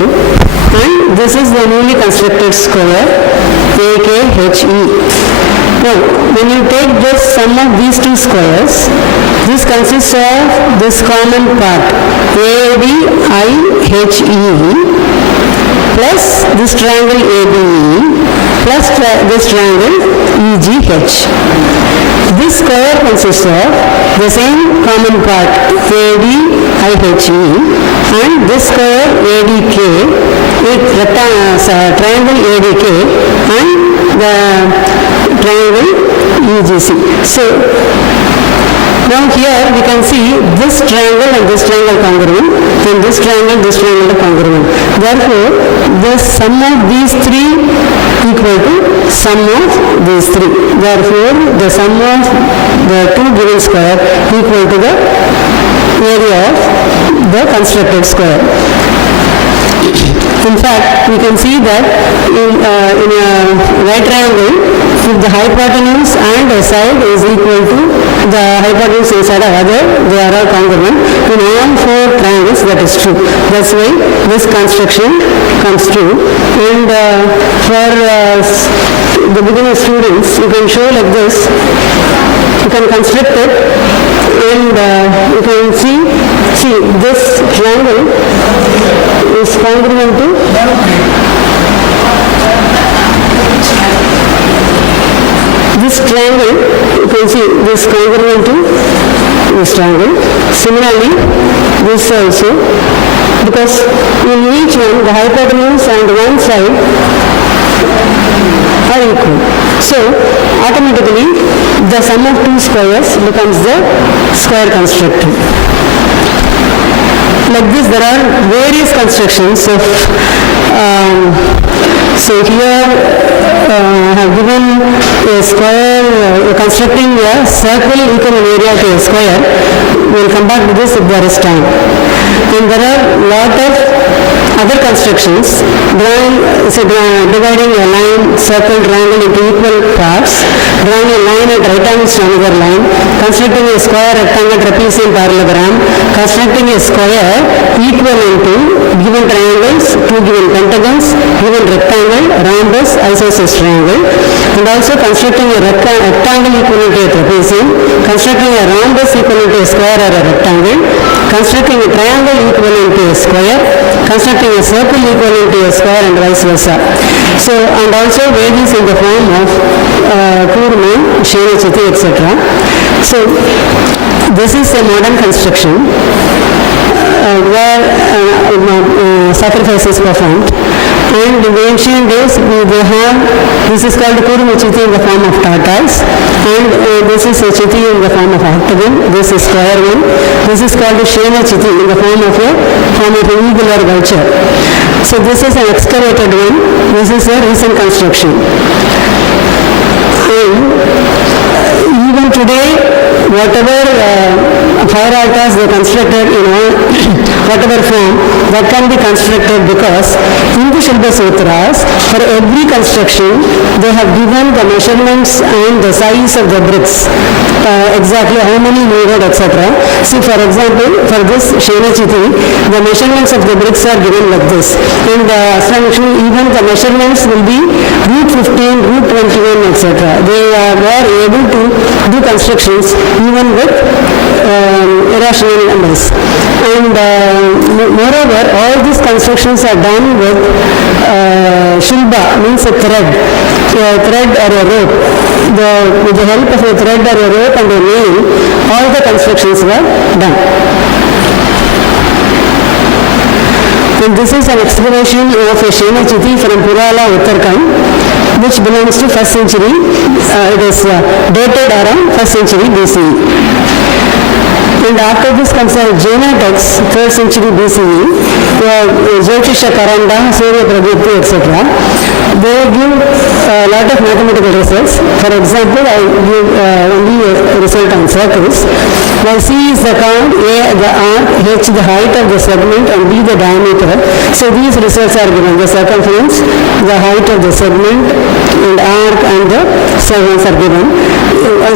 and this is the newly constructed square, AKHE. Now, when you take this sum of these two squares, this consists of this common part, ABIHE, plus this triangle ABE, plus this triangle EGH. This square consists of the same common part ADIHE and this square ADK with triangle ADK and the triangle EGC. So now here we can see this triangle and this triangle congruent and this triangle congruent. Therefore, the sum of these three equal to sum of these three. Therefore, the sum of the two given square equal to the area of the constructed square. In fact, we can see that in a right triangle, if the hypotenuse and a side is equal to the hypotenuse inside a other, they are all congruent. In all four triangles, that is true. That's why this construction comes true. And for the beginner students, you can show like this. You can construct it and you can see this triangle is congruent to this triangle. You can see this congruent to this triangle. Similarly, this also, because in each one the hypotenuse and one side are equal. So automatically the sum of two squares becomes the square constructed. Like this, there are various constructions of so here I have given a square, constructing a circle equal in area to a square. We will come back to this if there is time. And there are a lot of other constructions, dividing a line, circle, triangle into equal parts, drawing a line at right angles to another line, constructing a square, rectangle, trapezium, parallelogram, constructing a square equivalent to given triangles, two given pentagons, given rectangle, rhombus, isosceles triangle, and also constructing a rectangle equivalent to a trapezium, constructing a rhombus equivalent to a square or a rectangle, constructing a triangle equivalent to a square, constructing a circle equivalent to a square and vice versa. So, and also values in the form of Kurman, Shenachiti, etc. So, this is a modern construction where sacrifice is performed. And in the ancient days, this is called Kurumachiti in the form of tortoise, and this is a chiti in the form of octagon, this is square one, this is called Shena Chiti in the form of an eagle or vulture. So this is an excavated one, this is a recent construction. And even today, whatever fire altars they constructed in whatever form, that can be constructed because in the Shilpa Sutras, for every construction, they have given the measurements and the size of the bricks, exactly how many needed, etc. See, for example, for this Shenachiti, the measurements of the bricks are given like this. In the Astronomy, even the measurements will be root 15, root 21, etc. They were able to do constructions even with irrational numbers. And moreover, all these constructions are done with Shilpa, means a thread. thread or a rope. With the help of a thread or a rope and a nail, all the constructions were done. And this is an explanation of a Shemachiti from Purala, Uttarakhand, which belongs to 1st century. It is dated around 1st century BCE. And after this comes a Jaina text, 3rd century BCE, Jyotisha Karanda, Surya Prabhuti, etc. They give a lot of mathematical results. For example, I give only a result on circles. While C is the count, A the arc, H the height of the segment, and B the diameter. So these results are given. The circumference, the height of the segment, and arc and the segments are given.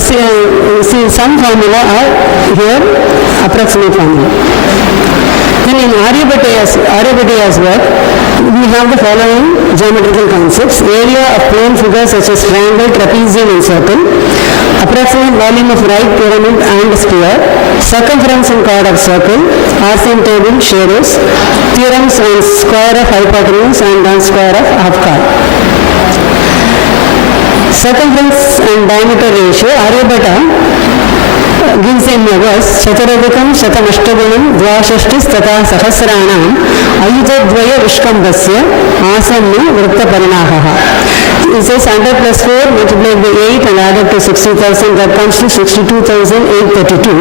See, some formula are here, approximate formula. Then in Aryabhata's work, we have the following geometrical concepts. Area of plane figures such as triangle, trapezium and circle. Approximate volume of right pyramid and sphere. Circumference and chord of circle. Asymptote, shaders. Theorems on square of hypotenuse and on square of half chord. Circumference and diameter ratio, Aryabhata gives in a verse, Chaturadikam Shatamashtagunam Dvashashtis Tata Sahasranam Ayutadvaya Vishkambasya Asamnu Vritta Parinahaha. It says 100 plus 4 multiplied by 8 and added to 60,000, that comes to 62,832.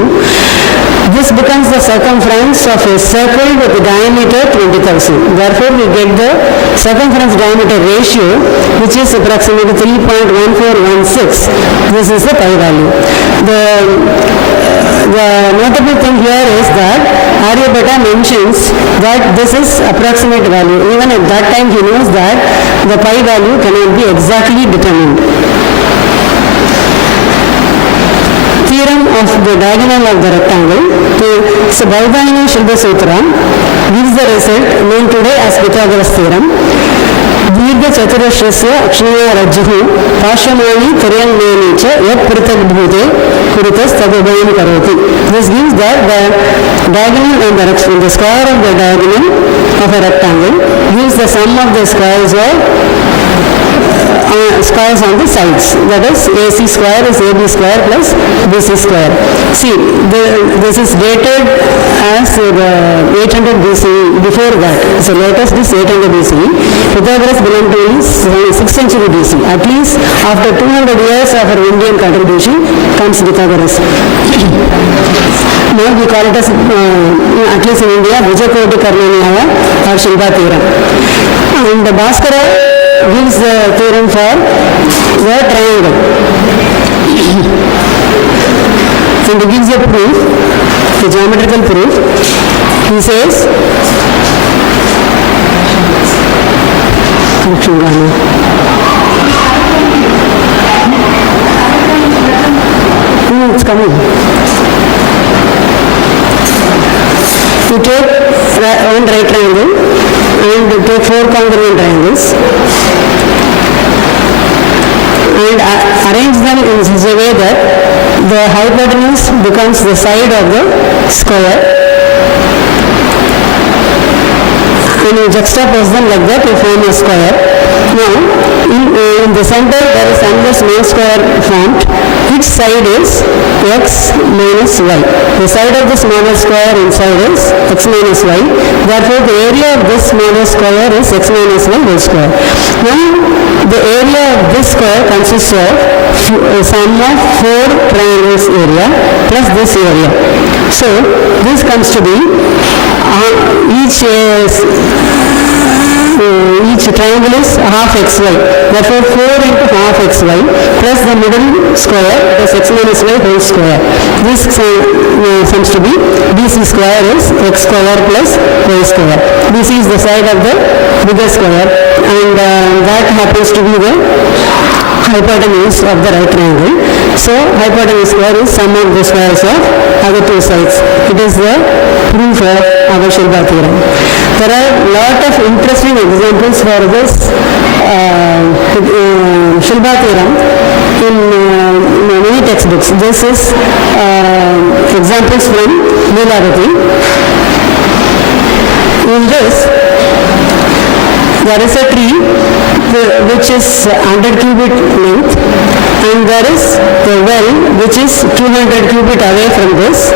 This becomes the circumference of a circle with the diameter 20,000. Therefore, we get the circumference diameter ratio, which is approximately 3.1416. This is the pi value. The notable thing here is that Aryabhata mentions that this is approximate value. Even at that time, he knows that the pi value cannot be exactly determined. Theorem of the diagonal of the rectangle. So Baudhayana Shilpa Sutra gives the result known today as Pythagoras theorem. Dirgha Chaturashrasya Akshaya Rajjuhu Pashamani Taryangmani Cha Yat Pritag Bhute Kuritas Tadabhayam Karoti. This gives that the diagonal and the square of the diagonal of a rectangle gives the sum of the squares on the sides. That is, AC square is AB square plus BC square. See, this is dated as the 800 BCE. Before that, so latest is 800 BCE. Pythagoras belonged to 6th century BC. At least after 200 years of our Indian contribution comes Pythagoras. Now we call it as, at least in India, Vijakoti Karnaniyaya or Shilpa theorem. And the Bhaskara gives the theorem for the triangle. And he gives a proof, the geometrical proof. He says, it's coming. You take one right triangle and take 4 congruent triangles and arrange them in such a way that the hypotenuse becomes the side of the square, and you juxtapose them like that, you form a square. Now, in the center there is another small square formed. Which side is x minus y? The side of the smaller square inside is x minus y. Therefore, the area of this smaller square is x minus y whole square. Now, the area of this square consists of sum of 4 triangles area plus this area. So, this comes to be each triangle is half xy. Therefore, 4 into half xy plus the middle square is x minus y whole square. This comes to be BC square is x square plus y square. BC is the side of the bigger square, and that happens to be the hypotenuse of the right triangle. So, hypotenuse square is sum of the squares of other 2 sides. It is the proof of our Shilpa theorem. There are a lot of interesting examples for this Shilpa theorem in many textbooks. This is examples from Leelavati. In this, there is a tree which is 100 cubit length, and there is the well which is 200 cubit away from this.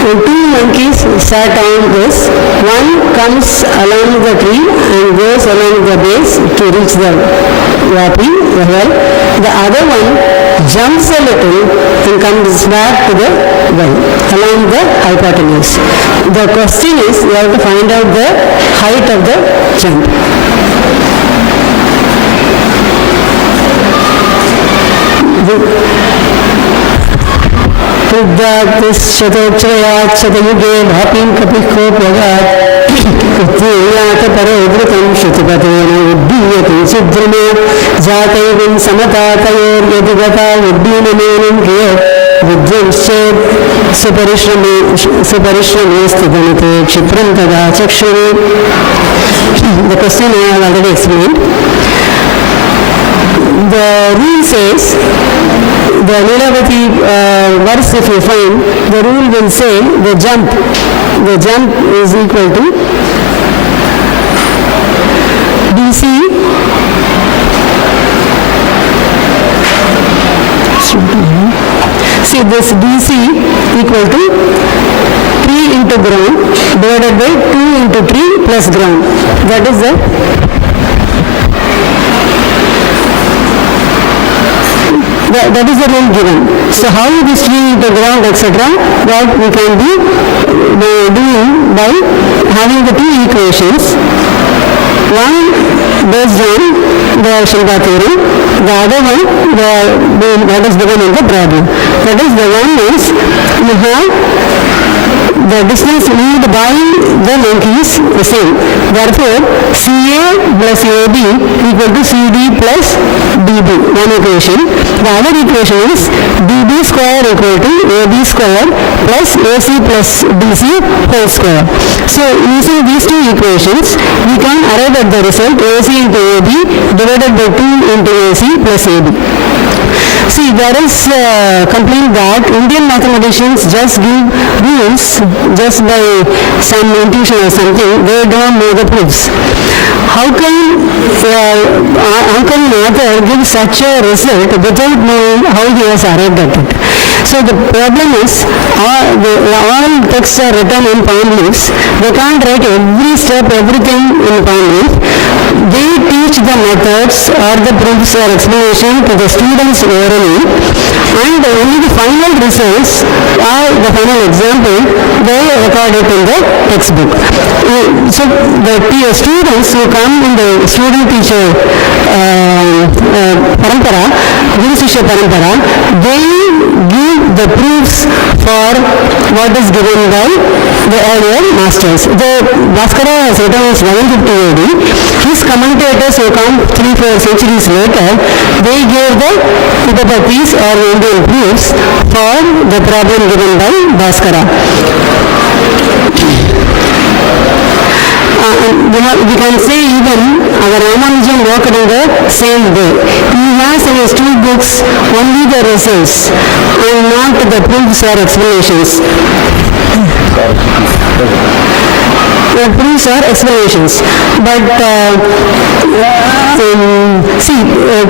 And two monkeys sat on this. One comes along the tree and goes along the base to reach the wapi, the well. The other one jumps a little and comes back to the well along the hypotenuse. The question is, you have to find out the height of the jump. Buddha-shatochayat Shatayuge Bhapim Kapikopagat Uttiyata Parodritam Shatipatena Uddiyatim Sudhrima Jatayvim Samatatayor Yadigata Uddinamanam Kiyat Vidyamshet Suparishrame Sthitanate Kshipram Tada Chakshuri. The question I have already explained. The rule says, the Lilavati verse if you find, the rule will say the jump is equal to DC see this DC equal to 3 into ground divided by 2 into 3 plus ground. That is the that is the rule given. So how it is 3 into ground, etc., that we can be doing by having the two equations. One based on the Shilpa theorem, the other one that is given in the problem. That is, the one is you have the distance moved by the monkeys the same. Therefore, CA plus AB equal to CD plus DB, one equation. The other equation is DB square equal to AB square plus AC plus DC whole square. So, using these two equations, we can arrive at the result AC into AB divided by 2 into AC plus AB. See, there is complaint that Indian mathematicians just give rules just by some intuition or something. They don't know the proofs. How can an author give such a result without knowing how he has arrived at it? So the problem is, all texts are written in palm leaves. They can't write every step, everything in palm leaf. They teach the methods or the proofs or explanation to the students orally, and only the final results or the final example they record it in the textbook. So the students who come in the student-teacher parampara, Guru Shishya parampara, they give the proofs for what is given by the earlier masters. The Bhaskara has written as 1150 AD. His commentators who come 3-4 centuries later, they gave the Upapatis or Indian proofs for the problem given by Bhaskara. We can say even our Ramanujan worked in the same way. He has in his two books only the results and not the proofs or explanations. Proofs or explanations. But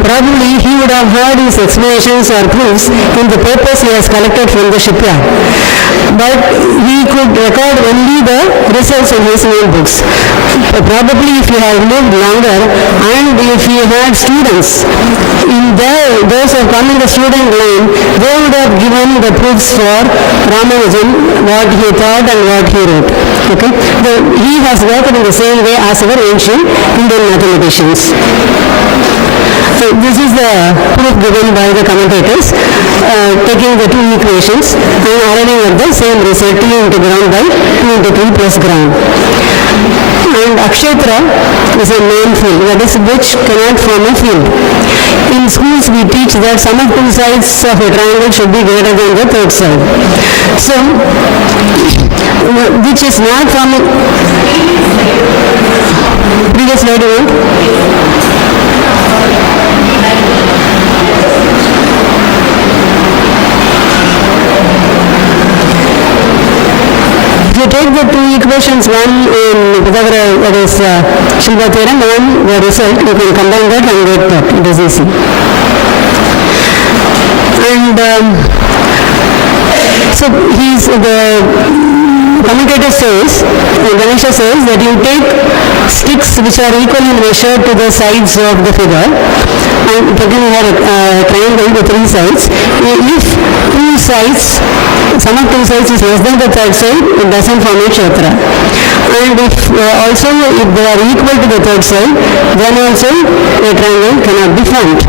probably he would have heard his explanations or proofs in the papers he has collected from the shipyard. But he could record only the results in his own books. Probably if he had lived longer and if he had students, in those who come in the student line, they would have given the proofs for Ramanujan, what he thought and what he wrote. Okay? He has worked in the same way as our ancient Indian mathematicians. So this is the proof given by the commentators, taking the two equations and arriving at the same result, 2 into ground by 2 into 3 plus ground. And Akshetra is a main field, that is which cannot form a field. In schools we teach that sum of two sides of a triangle should be greater than the third side. So, which is not forming. Previous slide you want? If you take the two equations equations, one in Pythagoras, that is Shilpa theorem, one the result, you can combine that and get that, it is easy. And so the commentator says, Ganesha says that you take sticks which are equally measured to the sides of the figure, and taking here a triangle with three sides. If two sides, sum of two sides is less than the third side, it doesn't form a kshetra. And if also if they are equal to the third side, then also a triangle cannot be formed.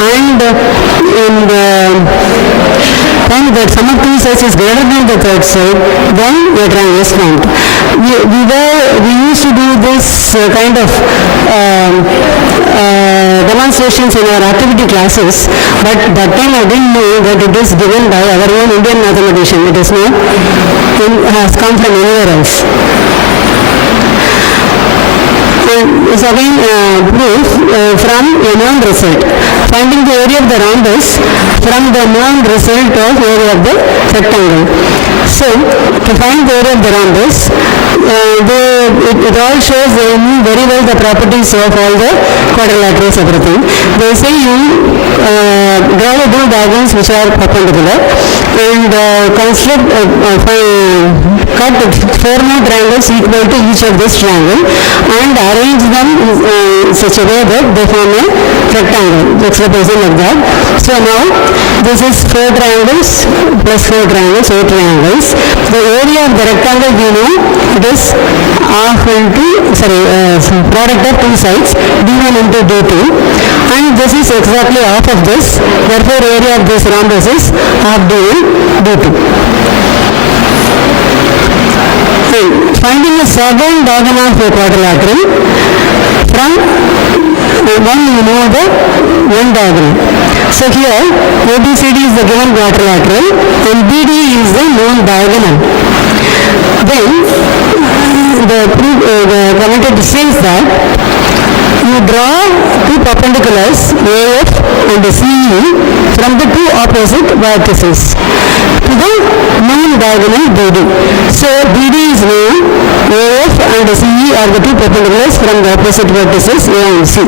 And in the time that sum of two sides is greater than the third side, then a triangle is formed. We used to do this kind of demonstrations in our activity classes, but that time I didn't know that it is given by our own Indian mathematician. It is not, has come from anywhere else. Is again proof from a known result. Finding the area of the rhombus from the known result of area of the rectangle. So, to find the area of the rhombus, it all shows they knew very well the properties of all the quadrilaterals, everything. They say you draw the two diagonals which are perpendicular and construct, cut four more triangles equal to each of this triangle and arrange them in such a way that they form a rectangle. Let's represent like that. So now this is four triangles plus four triangles, 8 triangles. The area of the rectangle we know it is half into, product of two sides, d1 into d2, and this is exactly half of this. Therefore area of this rhombus is half d1 d2. Finding the second diagonal of a quadrilateral from one you know the one diagonal. So here ABCD is the given quadrilateral and BD is the known diagonal. Then the commentator says that you draw two perpendiculars AF and CE from the two opposite vertices to the known diagonal BD. So BD is known, AF and CE are the two perpendiculars from the opposite vertices A and C.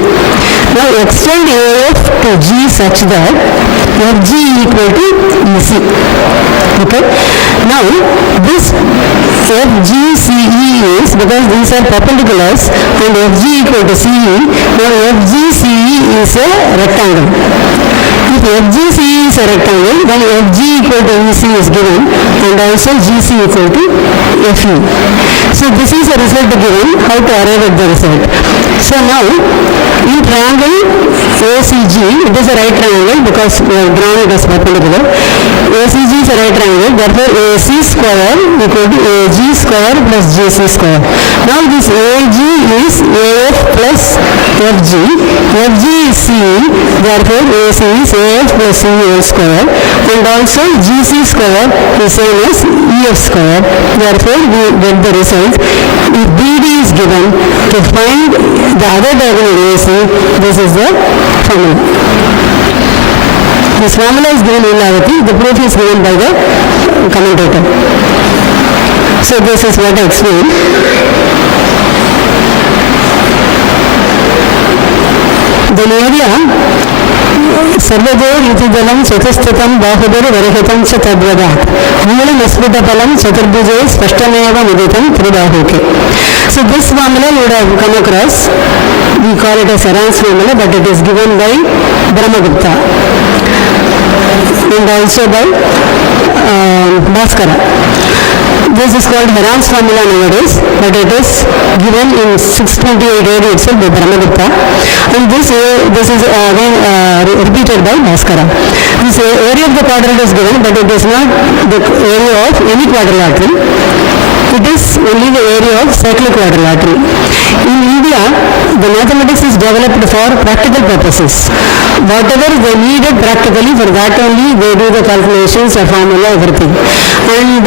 Now extend AF to G such that FG equal to EC. Okay. Now this FGCE is, because these are perpendiculars and FG equal to CE, now FGCE is a rectangle. If FGCE is a rectangle, then FG equal to EC is given and also GC equal to FE. So this is a result given, how to arrive at the result. So now in triangle ACG, it is a right triangle because we have drawn it as perpendicular. ACG is a right triangle, therefore AC square equal to AG square plus GC square. Now this AG is AF plus FG. FG is CE, therefore AC is AF plus CE square, and also GC square is same as EF square. Therefore we get the result. If BD is given, to find the other diagonal AC, this is the formula. This formula is given in Lavati, the proof is given by the commentator. So this is what I explained. The area सर्वदेव ऋतुदलं चतुस्थितं बाहुबल वरहितं च तद्वदात् मूलमस्फुटफलं चतुर्भुजे स्पष्टमेव मुदितं त्रिबाहुके. So this formula you would have come across. We call it as Heron's formula, but it is given by Brahmagupta and also by Bhaskara. This is called Heron's formula nowadays, but it is given in 628 AD itself by Brahmagupta, and this is again repeated by Bhaskara. This area of the quadrilateral is given, but it is not the area of any quadrilateral. It is only the area of cyclic quadrilateral. In India, the mathematics is developed for practical purposes. Whatever they needed practically, for that only they do the calculations, a formula, everything. And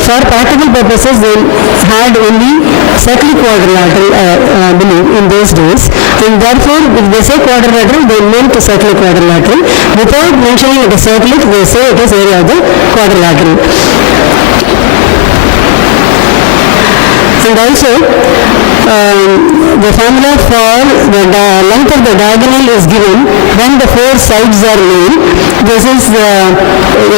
for practical purposes, they had only cyclic quadrilateral belief in those days. And therefore, if they say quadrilateral, they meant cyclic quadrilateral. Without mentioning it is cyclic, they say it is area of the quadrilateral. And also, the formula for the length of the diagonal is given when the four sides are known. This is the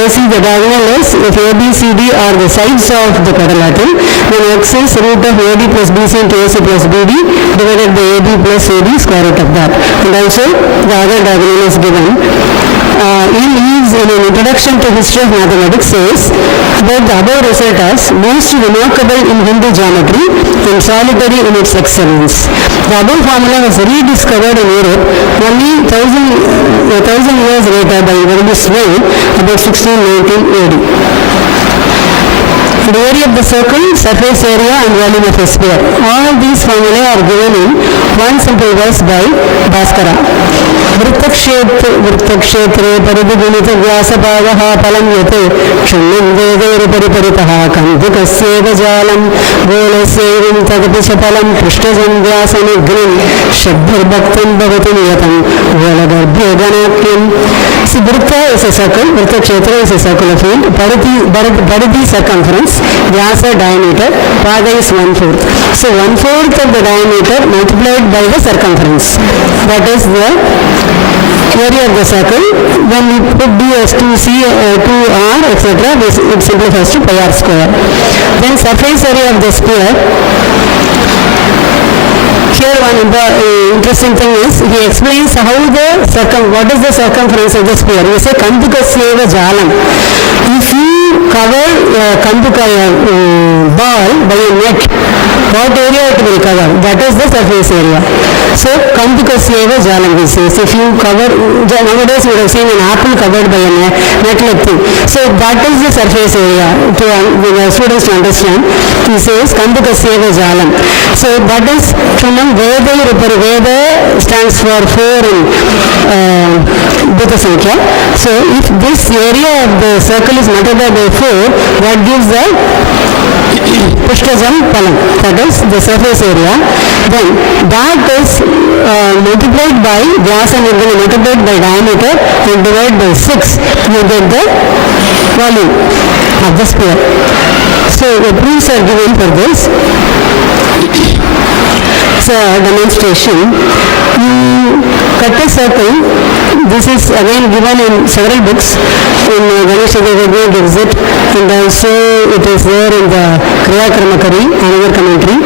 AC, the diagonal is if AB, CD are the sides of the quadrilateral, then X is root of AD plus BC into AC plus BD divided by AB plus AD, square root of that. And also, the other diagonal is given. In an introduction to history of mathematics says about the above result as most remarkable in Hindu geometry and solitary in its excellence. The above formula was rediscovered in Europe only 1,000 years later by Willis Well about 1619 AD. The area of the circle, surface area and volume of a sphere. All these formulae are given in one simple verse by Bhaskara. वृत्तक्षेत्रे परिधिगुणित व्यासपादः फलं यत् क्षुण्णं वेदैरुपरिपरितः कन्दुकस्यैव जालं गोलस्यैवं तदपि च फलं पृष्ठजं व्यासनिघ्नं षड्भिर्भक्तं भवति नियतं गोलगर्भ्यगणाख्यम्. See, Vritta is a circle, Vrittakshetra is a circular field, Paridhi circumference, Vyasa diameter, Pada is 1/4. So 1/4 of the diameter multiplied by the circumference. That is the area of the circle. When we put d as 2c, 2r, etc., it simplifies to pi r square. Then surface area of the sphere. Here one interesting thing is he explains how what is the circumference of the sphere. He says Kandukasyeva jalam. If you cover Kanduka ball by a net, what area it will cover? That is the surface area. So Kandukasyeva jalam, he says. If you cover, nowadays we have seen an apple covered by a net-like thing. So that is the surface area to students to understand. He says Kandukasyeva jalam. So that is Chunam Veda Rupari. Veda stands for 4 in Bhuta Sankhya. So if this area of the circle is multiplied by 4, that gives the Pushtajam Palam. That is the surface area. Then that is multiplied by Vyasa and multiplied by diameter and divided by 6. You get the volume of the sphere. So the proofs are given for this. It's a demonstration. You cut a circle. This is again given in several books. In Ganesh Chaturthi gives it, and also it is there in the Kriya Karmakari, another commentary,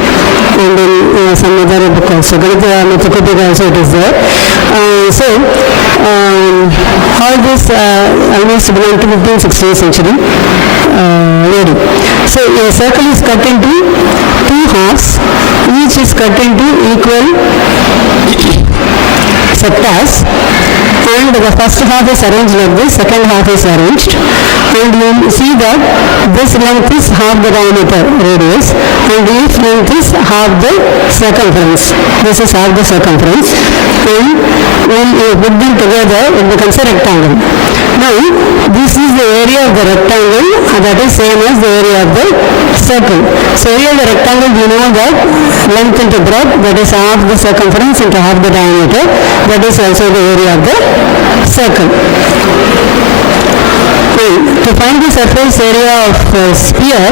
and in some other book also. Ganitha Mithakutika also it is there. All this almost belong to 15th, 16th century. So a circle is cut into 2 halves. Each is cut into equal sectors, and the first half is arranged like this, second half is arranged, and you see that this length is half the diameter radius, and each length is half the circumference. This is half the circumference, and when you put them together, it becomes a rectangle. Now, this is the area of the rectangle, that is same as the area of the circle. So, area of the rectangle, you know that length into breadth, that is half the circumference into half the diameter, that is also the area of the circle. Now, to find the surface area of a sphere,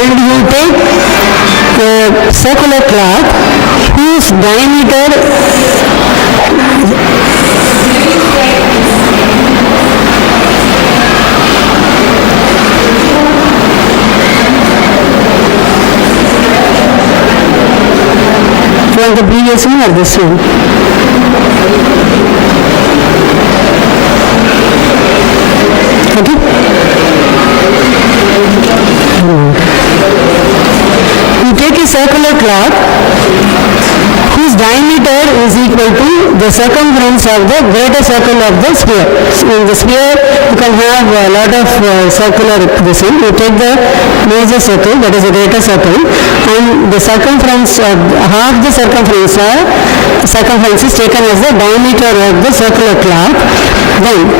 and you take a circular cloth whose diameter from the previous one or this one? Okay. You take a circular cloth whose diameter is equal to the circumference of the greater circle of the sphere. So in the sphere, you can have a lot of circular this one. You take the major circle, that is a greater circle, and the circumference of half the circumference is taken as the diameter of the circular cloth. Then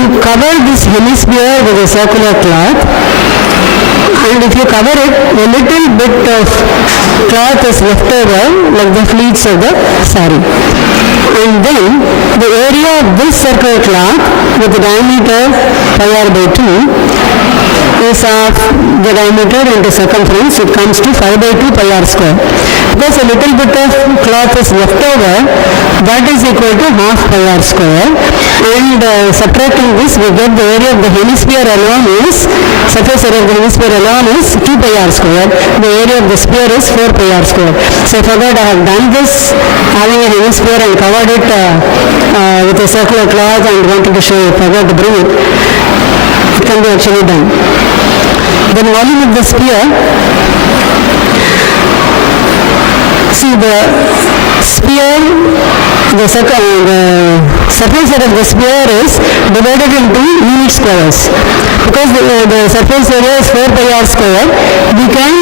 you cover this hemisphere with a circular cloth, and if you cover it, a little bit of cloth is left over, like the fleets of the sari. And then the area of this circular cloth with the diameter pi r by 2 is of the diameter into circumference, it comes to 5 by 2 pi r square. Because a little bit of cloth is left over, that is equal to half pi r square, and subtracting this we get the area of the hemisphere alone is, surface area of the hemisphere alone is 2 pi r square, the area of the sphere is 4 pi r square. So I forgot I have done this having a hemisphere and covered it with a circular cloth and wanted to show you, forgot to bring it. It can be actually done. Then volume of the sphere, see the sphere, the surface area of the sphere is divided into unit squares. Because the surface area is 4 pi r square, we can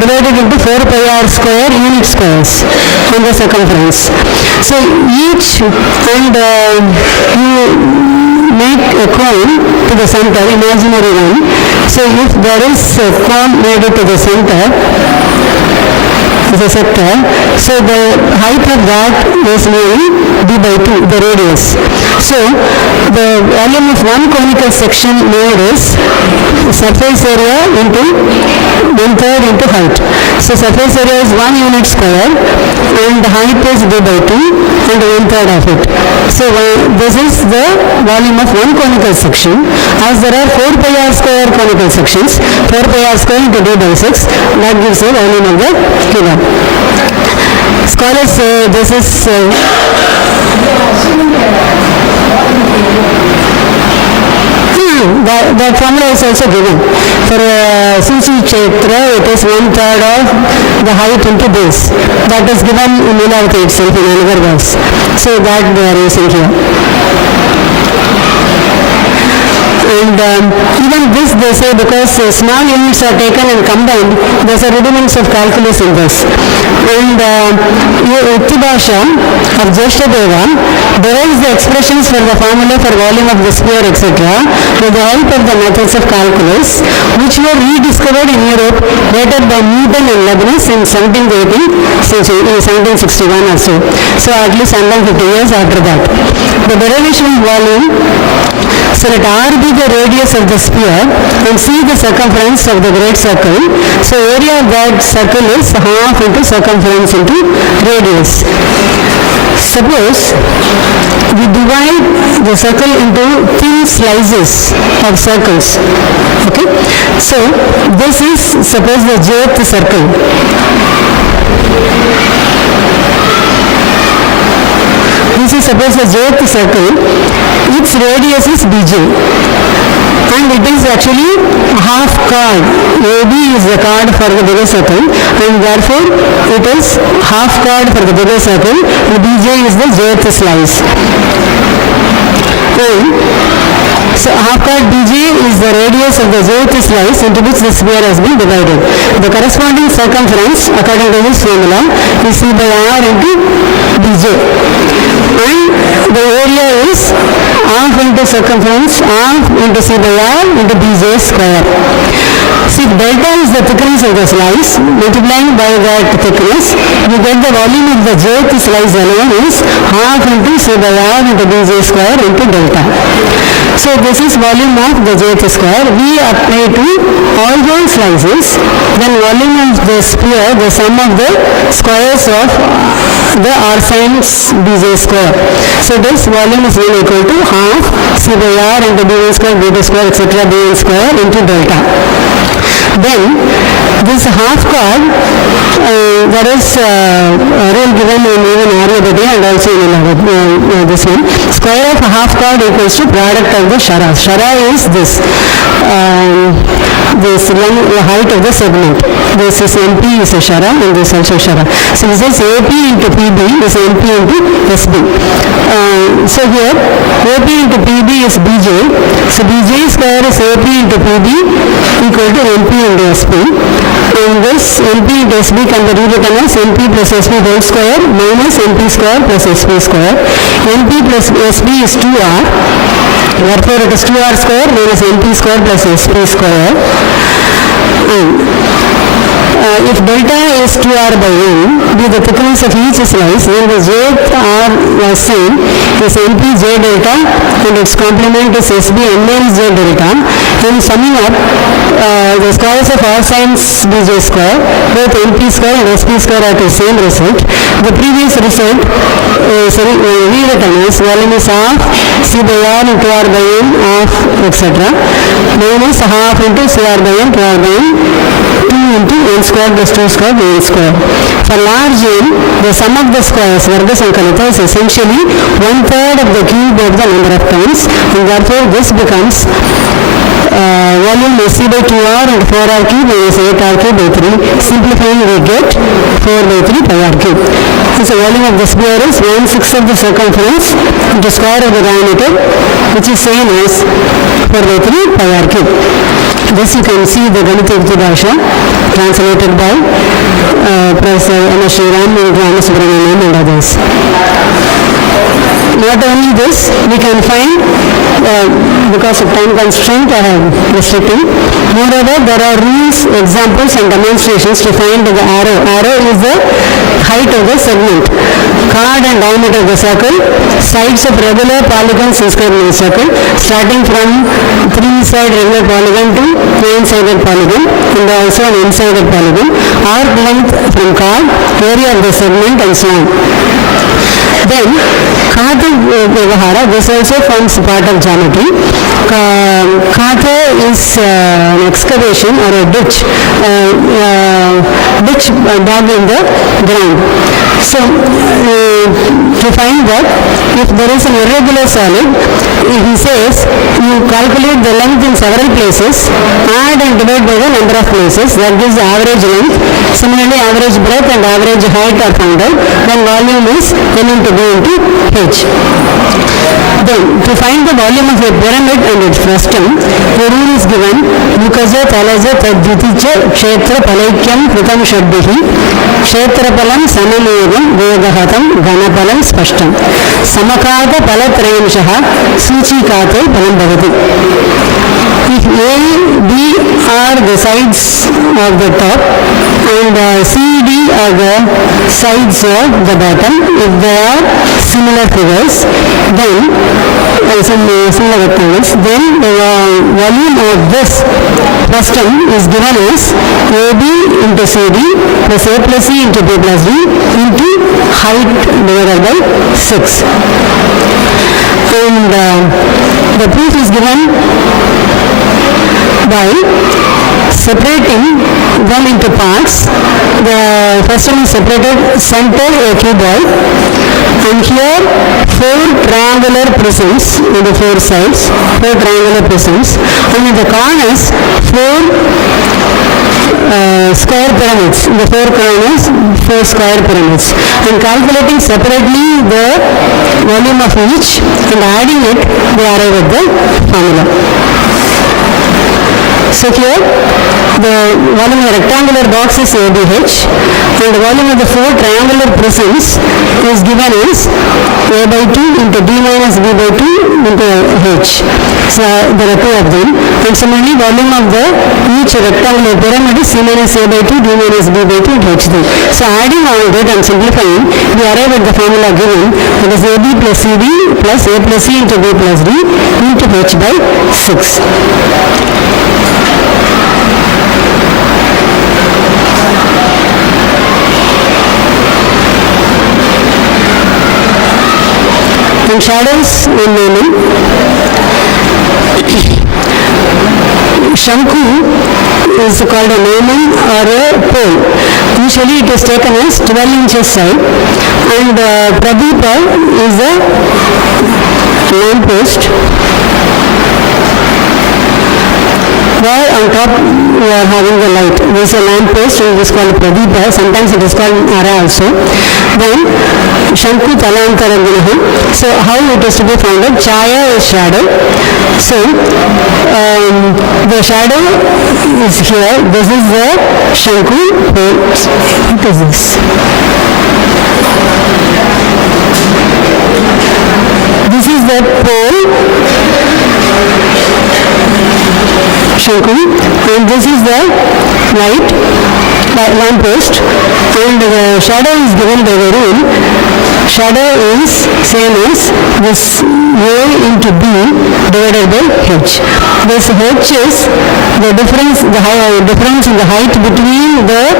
divide it into 4 pi r square unit squares on the circumference. So each, and you make a cone to the center, imaginary one. So if there is a cone made to the center, the sector, so the height of that is d by 2, the radius. So the volume of one conical section made is surface area into 1/3 into height. So surface area is 1 unit square and the height is d by 2 and 1/3 of it. So this is the volume of one conical section. As there are 4 pi r square conical sections, 4 pi r square into d by 6, that gives the volume of the cube. Scholars say this is that formula is also given. For Sushi Kshetra, it is 1/3 of the height into base. That is given in Leelavati itself in another verse. So that they are using here. And even this they say because small units are taken and combined, there are rudiments of calculus in this. And Uttibhasha of Jeshtadeva derives the expressions for the formula for volume of the sphere, etc. with the help of the methods of calculus, which were rediscovered in Europe later by Newton and Leibniz in 1761 or so. So at least 150 years after that. The derivation of volume, so let R be the radius of the sphere and C the circumference of the great circle. So area of that circle is half into circumference into radius. Suppose we divide the circle into thin slices of circles. Okay. So this is suppose the jth circle. This is suppose the jth circle. Its radius is bj, and it is actually a half chord. AB is the chord for the bigger circle, and therefore it is half chord for the bigger circle. The bj is the jth slice. And so half chord bj is the radius of the jth slice into which the sphere has been divided. The corresponding circumference according to this formula is c by r into bj. And the area is half into circumference, half into c by r into bj square. See, delta is the thickness of the slice, multiplying by that thickness, you get the volume of the jth slice alone is half into c by r into bj square into delta. So this is volume of the jth square. We apply to all those slices, then volume of the sphere, the sum of the squares of the r sin bj square. So this volume is equal to half c by r into bj square, bj square, etc. bn square into delta. Then this half chord, there is a rule given in even Aryabhati and also in this one. Square of half chord equals to product of the shara. Shara is this height of the segment. This is MP is a shara and this also shara. So this is AP into PB is MP into SB. So here AP into PB is BJ. So BJ square is AP into PB equal to MP into SP. And this MP into SB can be rewritten as MP plus SP whole square minus MP square plus SP square. MP plus SP is 2R. Therefore it is 2R square minus MP square plus SP square. And if delta is 2r by n, the thickness of each slice, then the jth r was seen is np j delta and its complement is sb n minus j delta. And summing up, the squares of all sines bj square, both np square and sp square are the same result. The previous result rewritten as volume is half c by r into r by n of etc. minus half into cr by n to r by n 2 into n square plus 2 square by n square. For large n, the sum of the squares Varga Sankalita is essentially 1/3 of the cube of the number of terms, and therefore this becomes volume is c by 2r and 4r cube minus 8r cube by 3. Simplifying we get 4 by 3 pi r cube. So volume of the sphere is 1/6 of the circumference into square of the diameter, which is same as 4 by 3 pi r cube. This you can see the Ganita Bhasha translated by Professor M. Sriram and Rama Subramanian and others. Not only this, we can find, because of time constraint I have restricted. Moreover, there are rules, examples and demonstrations to find the arrow. Arrow is the height of the segment, chord and diameter of the circle, sides of regular polygons inscribed in the circle, starting from 3-side regular polygon to 9-sided polygon, and also an n-sided polygon, arc length from chord, area of the segment, and so on. Then, Kata Vyavahara, this also forms part of geometry. Kata is an excavation or a ditch dug in the ground. So, to find that, if there is an irregular solid, he says, you calculate the length in several places, add and divide by the number of places, that gives the average length. Similarly, average breadth and average height are found out, then volume is n into b into h. Then, to find the volume of a pyramid and its frustum, the rule is given, Mukaja Talaja Tadviticha Kshetra Palaikyam Kritam Shadbihi Kshetra Palam Samamevam Vedahatam Ganapalam Spashtam Samakata Palatrayamshaha Suchikate Palam Bhavati. If A, B are the sides of the top and C, D are the sides of the bottom, if they are similar figures, then similar rectangles, then the volume of this frustum is given as AB into CD plus A plus C into B plus D into height divided by 6. And the proof is given by separating them into parts. The frustum is separated center a cuboid, and here 4 triangular prisms on the 4 sides, 4 triangular prisms, and in the corners 4 square pyramids. In the 4 corners 4 square pyramids, and calculating separately the volume of each and adding it, we arrive at the formula. So here, the volume of the rectangular box is ABH, and the volume of the 4 triangular prisms is given as A by 2 into D minus B by 2 into H. So there are 2 of them. And similarly, volume of the each rectangular pyramid is C minus A by 2, D minus B by 2 and H3. So adding all that and simplifying, we arrive at the formula given, that is AB plus CD plus A plus C into B plus D into H by 6. And shadows in naming. Shanku is called a gnomon or a pole. Usually it is taken as 12 inches side, and Pradeepa is a lamp post where on top we are having the light. This is a lamp post, and it is called Pradeepa. Sometimes it is called Ara also. Then Shanku Talantara Gunaha. So how it is to be found out? Chaya is shadow. So the shadow is here. This is the Shanku pole. What is this? This is the pole Shanku, and this is the light. lamp post, and the shadow is given by the rule. Shadow is same as this A into B divided by H. This H is the difference in the height between the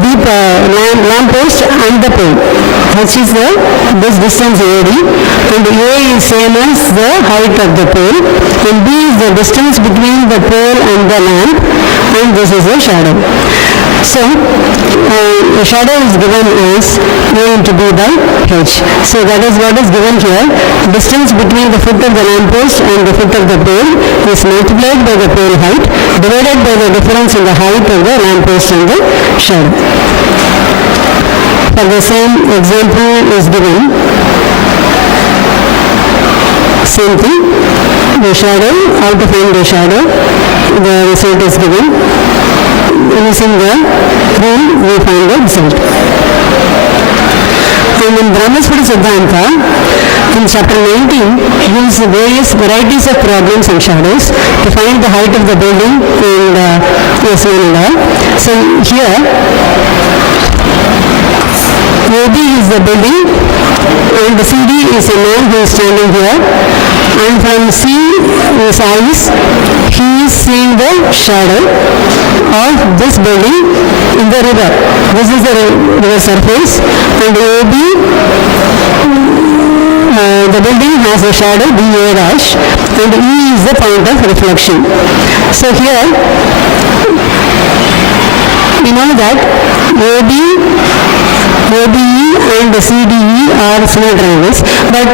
deep lamp post and the pole. H is this distance AD, and A is same as the height of the pole, and B is the distance between the pole and the lamp, and this is the shadow. So, the shadow is given as A into B by H. So that is what is given here. Distance between the foot of the lamp post and the foot of the pole is multiplied by the pole height divided by the difference in the height of the lamp post and the shadow. For the same example is given. Same thing. The shadow, how to find the shadow, the result is given. Using the rule, we find the result. And in Brahmaspati Siddhanta, in chapter 19, gives various varieties of problems and shadows to find the height of the building and so on and all. So here, AB is the building and the CD is a man who is standing here, and from C his eyes he is seeing the shadow of this building in the river. This is the river surface, and AB, the building has a shadow BA dash, and E is the point of reflection. So here we know that ABE and CDE are similar triangles, but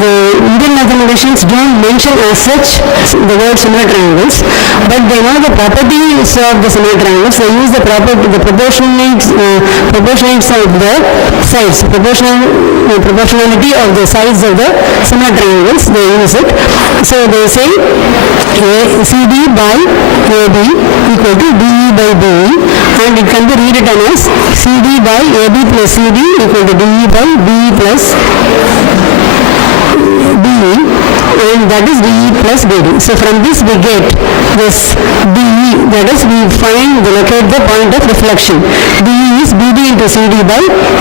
the Indian mathematicians don't mention as such the word similar triangles, but they know the properties of the similar triangles. They use the proportionality of the sides, proportionality of the sides of the similar triangles. They use it. So they say CD by AB equal to DE by BE, and it can be rewritten as CD by AB plus CD equal to DE by BE plus DE, and that is DE plus BD. So from this we get this DE, that is we locate the point of reflection. DE is BD into CD by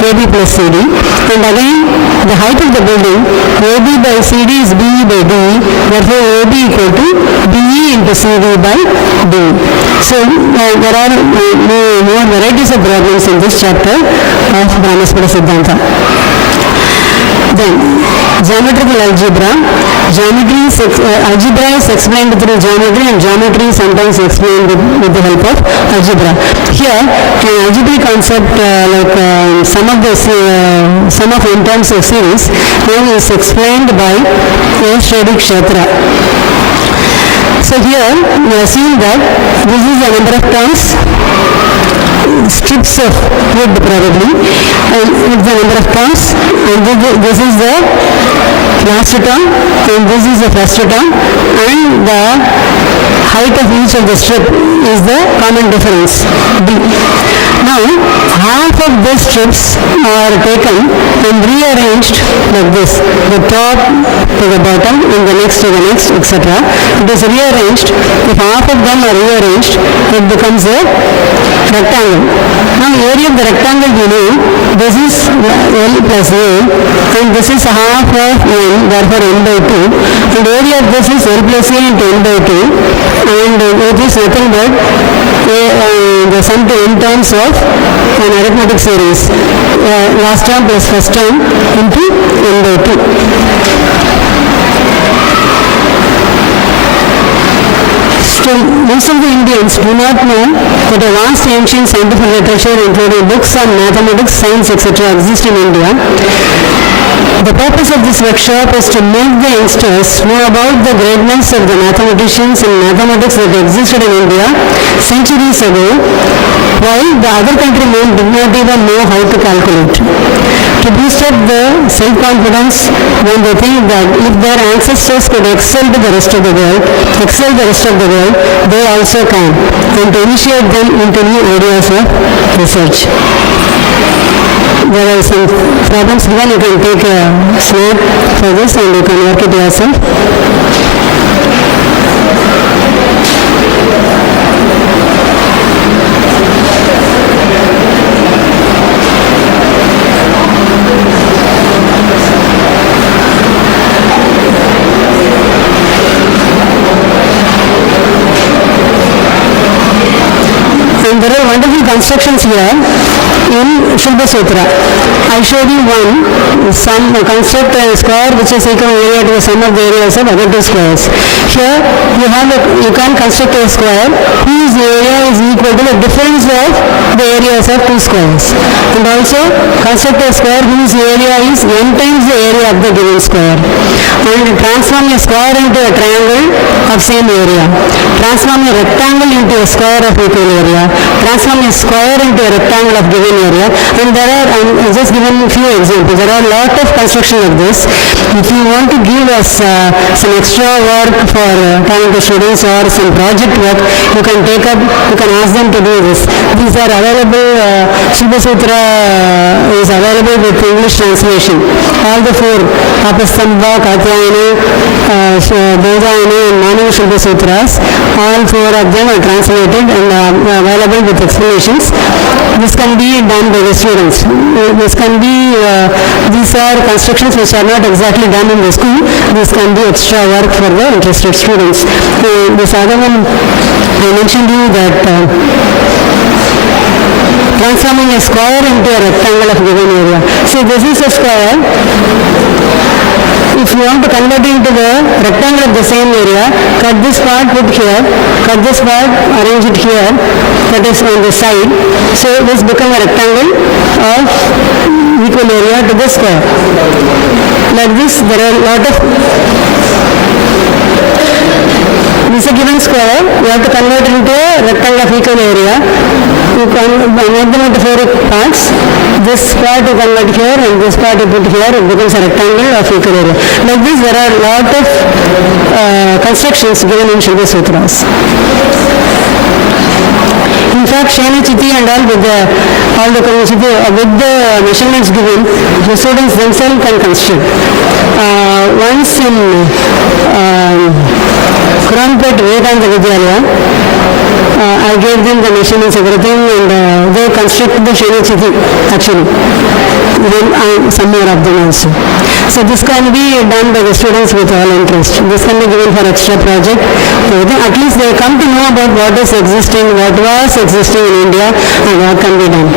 AB plus CD, and again the height of the building AB by CD is BE by DE, therefore AB equal to DE into CD by DE. So there are more varieties of problems in this chapter of Brahmaspati Siddhanta. Then, geometrical algebra. Algebra is explained through geometry, and geometry is sometimes explained with the help of algebra. Here, an algebraic concept sum of n terms of series is explained by Ashradik Kshetra. So here, we assume that this is the number of terms, strips of wood probably, and with the number of terms, and this is the last term, and this is the first term, and the height of each of the strip is the common difference, D. Now, half of these strips are taken and rearranged like this, the top to the bottom, and the next to the next, etc. It is rearranged. If half of them are rearranged, it becomes a rectangle. Now, area of the rectangle we know, this is L plus A, and this is half of N, therefore N by 2, and area of this is L plus A into N by 2, and it is nothing but the sum to n terms of an arithmetic series, last term plus first term into N by 2. Still, most of the Indians do not know that a vast ancient scientific literature, including books on mathematics, science, etc., exist in India. The purpose of this workshop is to make the youngsters know about the greatness of the mathematicians and mathematics that existed in India centuries ago, while the other countrymen did not even know how to calculate. To boost up the self-confidence when they think that if their ancestors could excel the rest of the world, they also can, and to initiate them into new areas of research. There are some problems given. You can take a snap for this and you can work it yourself. constructions here in Shilpa Sutra. I showed you one, construct a square which is equal area to the sum of the areas of other two squares. Here you can construct a square whose area is equal to the difference of the areas of two squares. And also construct a square whose area is n times the area of the given square. And transform a square into a triangle of same area. Transform a rectangle into a square of equal area. Transform a square into a rectangle of given area. And there are, I'm just given a few examples. There are a lot of construction of this. If you want to give us some extra work for talented students or some project work, you can take up, you can ask them to do this. These are available, Shilpa Sutra is available with English translation. All the four, Apastambha, Katyayana, Dojayana and Manu Shilpa Sutras, all four of them are translated and available with explanations. This can be done by the students. This can be, these are constructions which are not exactly done in the school. This can be extra work for the interested students. This other one, I mentioned you that transforming a square into a rectangle of given area. So this is a square. If you want to convert it into the rectangle of the same area, cut this part, put here, cut this part, arrange it here, that is on the side. So this becomes a rectangle of equal area to the square. Like this, there are a lot of, this is a given square, you have to convert it into a rectangle of equal area. You can make them into 4 parts. This part you convert here and this part you put here, it becomes a rectangle of equal area. Like this, there are a lot of constructions given in Shilpa Sutras. In fact, Shani Chiti and all with the measurements given, the students themselves can construct. Once in Kuranpet Vedanta Vidyalaya, I gave them the measurements, everything, and they constructed the Shani Chiti actually. Then some more of them also. So this can be done by the students with all interest. This can be given for extra project. At least they come to know about what is existing, what was existing in India, and what can be done.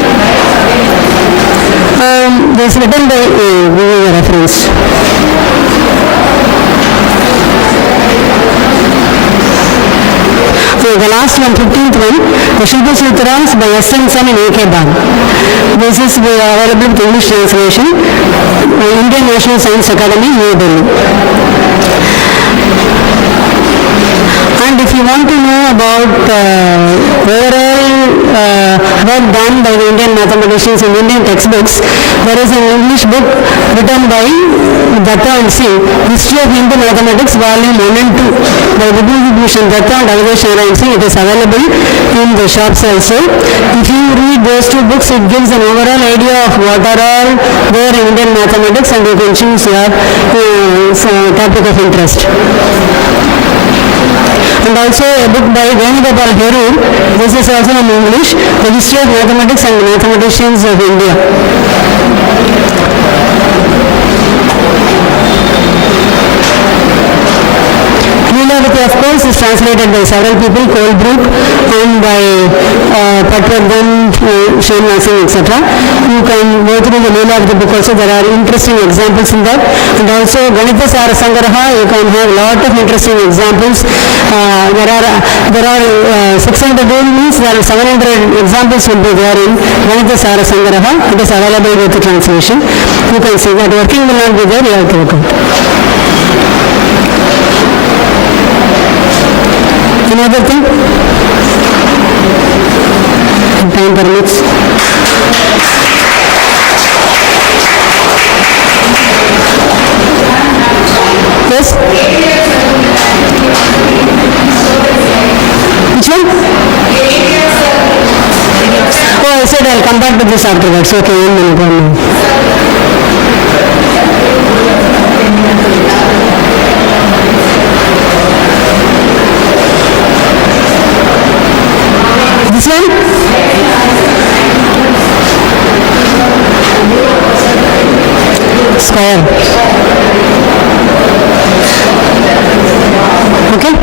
This written by give you a reference. So the last one, 15th one, the Shilpa Sutras by S.N. Sen and A.K. Bal. This is available with English translation, Indian National Science Academy, New Delhi. And if you want to know about overall work done by the Indian mathematicians in Indian textbooks, there is an English book written by Datta and Singh, History of Hindu Mathematics, Volume 1 and 2, by Vibhushan Datta and Avdesh Narayan Singh. It is available in the shops also. If you read those two books, it gives an overall idea of what are all there in Indian mathematics, and you can choose your topic of interest. And also a book by Venugopal Heru. This is also in English, The History of Mathematics and Mathematicians of India. Leelavati, of course, is translated by several people, Colebrook and by Patwardhan, Srinivas Singh, etc. You can go through the Leelavati book also. There are interesting examples in that. And also Ganitha Sara Sangraha, you can have a lot of interesting examples. There are 600 means there are 700 examples will be there in Ganitha Sara Sangraha. It is available with the translation. You can see that working will not be there, you have to work out. Any other thing? Time permits. Yes? Which one? Oh, I said I'll come back to this afterwards. Okay, 1 minute. This one? Square. Okay?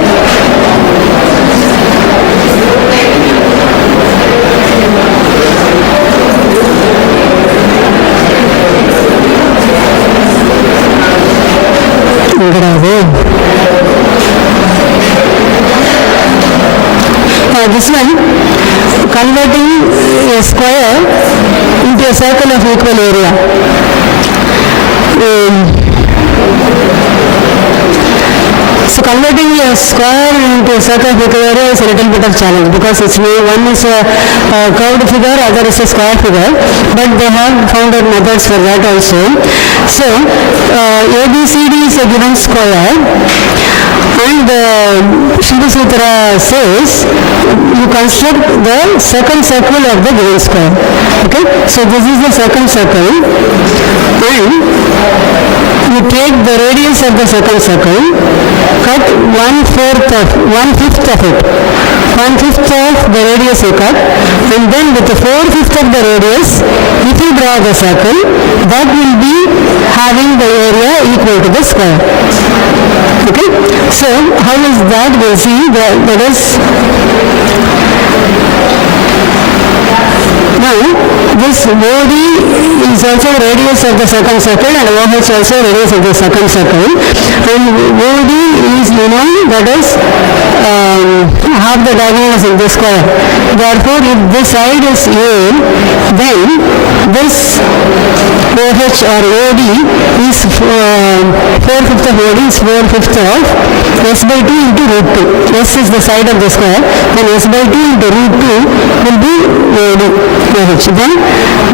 converting a square into a circle of equal area. So converting a square into a circle of equal area is a little bit of challenge because it's one is a curved figure, other is a square figure, but they have found out methods for that also. So ABCD is a given square, and the Shiva Sutra says you construct the second circle of the given square. Okay, so this is the second circle, and you take the radius of the second circle, cut 1/5 of it. 1/5 of the radius you cut, and then with the 4/5 of the radius, if you draw the circle, that will be having the area equal to the square. Okay, so how is that? We'll see. That is now this OD is also radius of the second circle, and OH also radius of the second circle, and OD is that is half the diagonals in this square. Therefore, if this side is A, then this OH or OD is 4/5 of OD is 4/5 of S by 2 into root 2. S is the side of the square, then S by 2 into root 2 will be OD. OH. Then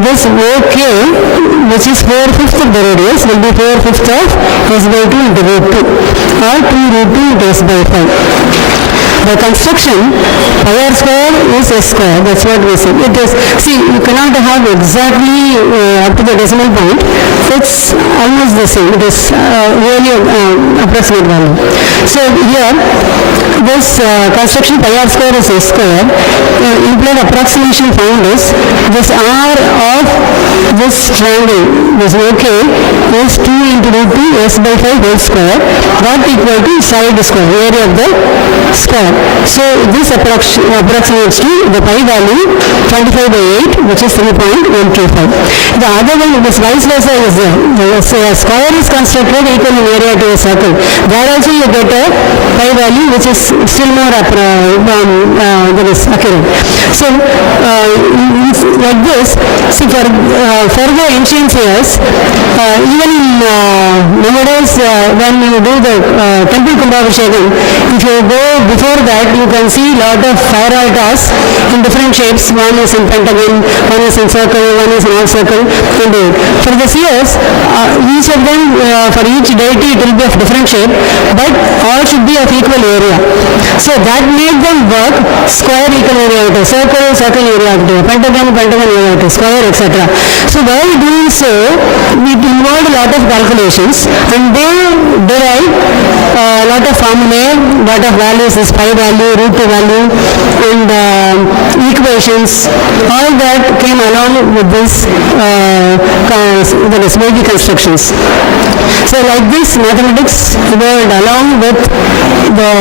this OK, which is 4/5 of the radius, will be 4/5 of S by 2 into root 2, or 2 root 2 into S by 5. The construction pi r square is S square. That's what we say. It is, see, you cannot have exactly up to the decimal point. It's almost the same. It is really approximate value. So here, this construction pi r square is S square. Implied approximation found is this r of this triangle, this OK, is 2 into root 2 S by 5 whole square, not equal to side square, area of the square. So this approximates to the pi value 25 by 8, which is 3.125. The other one, this vice versa is there. The square is constructed equal in area to a circle. There also you get a pi value which is still more accurate. So like this, see, for the ancient years, even in nowadays when you do the temple Kumbhabhishekam, if you go before that, you can see lot of fire altars in different shapes. One is in pentagon, one is in circle, one is in half circle. And for the seers, each of them, for each deity, it will be of different shape, but all should be of equal area. So that made them work square equal area to circle, circle area to pentagon, pentagon area to square, etc. So while doing so, it involved a lot of calculations, and they derived a lot of formulae, lot of values, is pi value, root 2 value, and equations. All that came along with this Vedic constructions. So like this, mathematics evolved along with the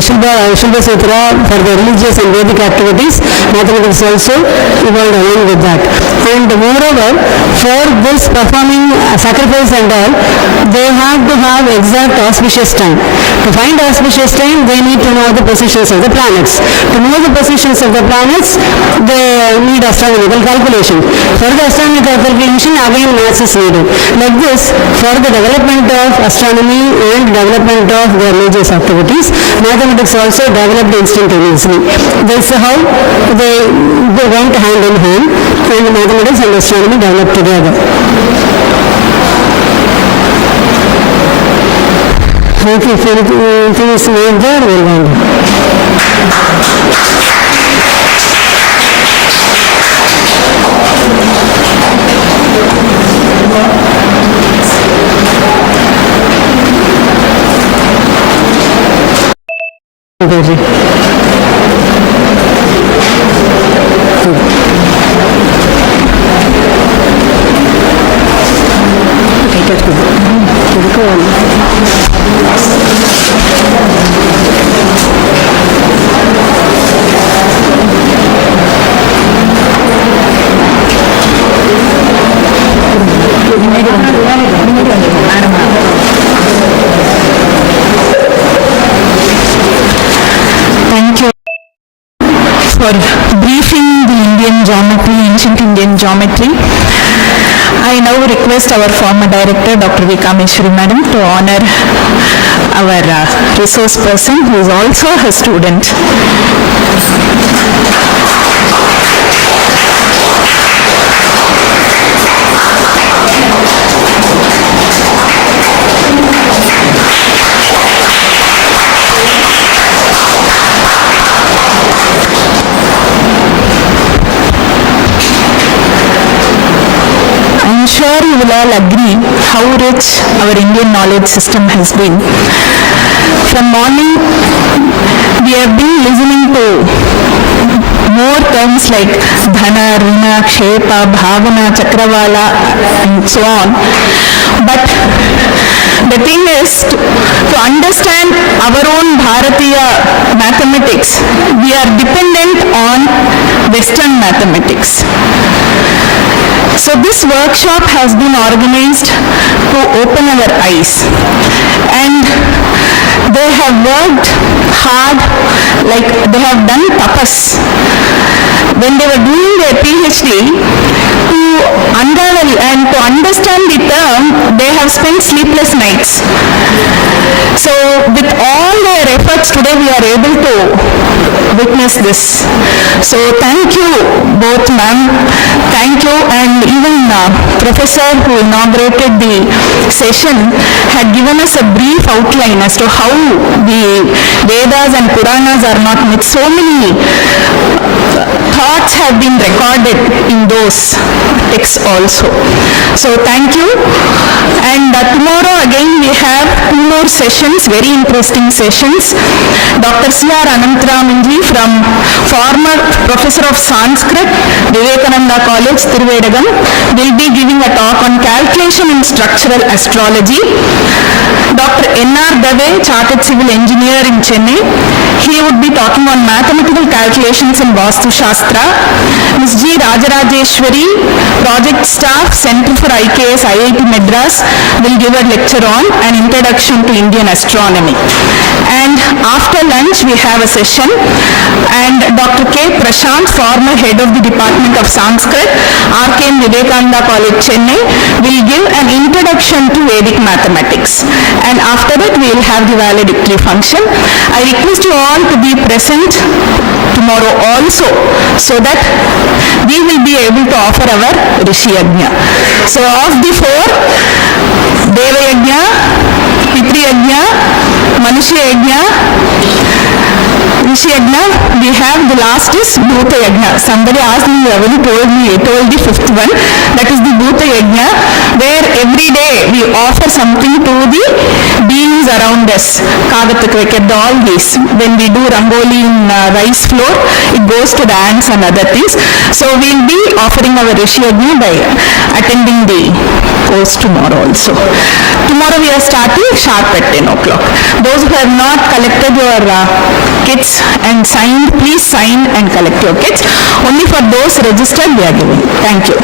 Shiva Sutra for the religious and Vedic activities. Mathematics also evolved along with that. And moreover, for this performing sacrifice and all, they have to have exact auspicious time. To find auspicious time, they need to know the positions of the planets. To know the positions of the planets, they need astronomical calculation. For the astronomical calculation, again maths is needed. Like this, for the development of astronomy and development of the religious activities, mathematics also developed instantaneously. This is how they went hand in hand, and mathematics and astronomy developed together. If anything is made there, we'll find in geometry, ancient Indian geometry. I now request our former director, Dr. V. Kameshwari Madam, to honor our resource person who is also a student. I'm sure you will all agree how rich our Indian knowledge system has been. From morning, we have been listening to more terms like Dhana, Rina, Kshepa, Bhavana, Chakravala, and so on. But the thing is, to understand our own Bharatiya mathematics, we are dependent on Western mathematics. So this workshop has been organized to open our eyes, and they have worked hard, like they have done tapas. When they were doing their PhD, to unravel and to understand the term, they have spent sleepless nights. So with all their efforts today, we are able to witness this. So thank you both, ma'am. Thank you, and even professor who inaugurated the session had given us a brief outline as to how the Vedas and Puranas are not myths. So many thoughts have been recorded in those texts also. So thank you. And tomorrow again we have two more sessions, very interesting sessions. Dr. C.R. Anantaramanji, from former professor of Sanskrit, Vivekananda College, Thiruvedagam, will be giving a talk on calculation in structural astrology. Dr. N.R. Dave, chartered civil engineer in Chennai, he would be talking on mathematical calculations in Vastu Shastra. Ms. G. Rajarajeshwari, project staff, Center for IKS, IIT Madras, will give a lecture on an introduction to Indian astronomy. And after lunch, we have a session, and Dr. K. Prashant, former head of the Department of Sanskrit, RKM Vivekananda College, Chennai, will give an introduction to Vedic mathematics. And after that, we will have the valedictory function. I request you all to be present tomorrow also, so that we will be able to offer our Rishi Yajna. So of the four, Deva Yajna, Pitri Yajna, Manushya Yajna, Rishi Yajna, we have the last is Bhuta Yajna. Somebody asked me, Ravani told the fifth one, that is the Bhuta Yajna, where every day we offer something to the beings around us. Kagatakveket, all these. When we do Rangoli in rice flour, it goes to the ants and other things. So we will be offering our Rishi Yajna by attending the course tomorrow also. Tomorrow we are starting sharp at 10 o'clock. Those who have not collected your kits and signed, please sign and collect your kits. Only for those registered we are giving. Thank you.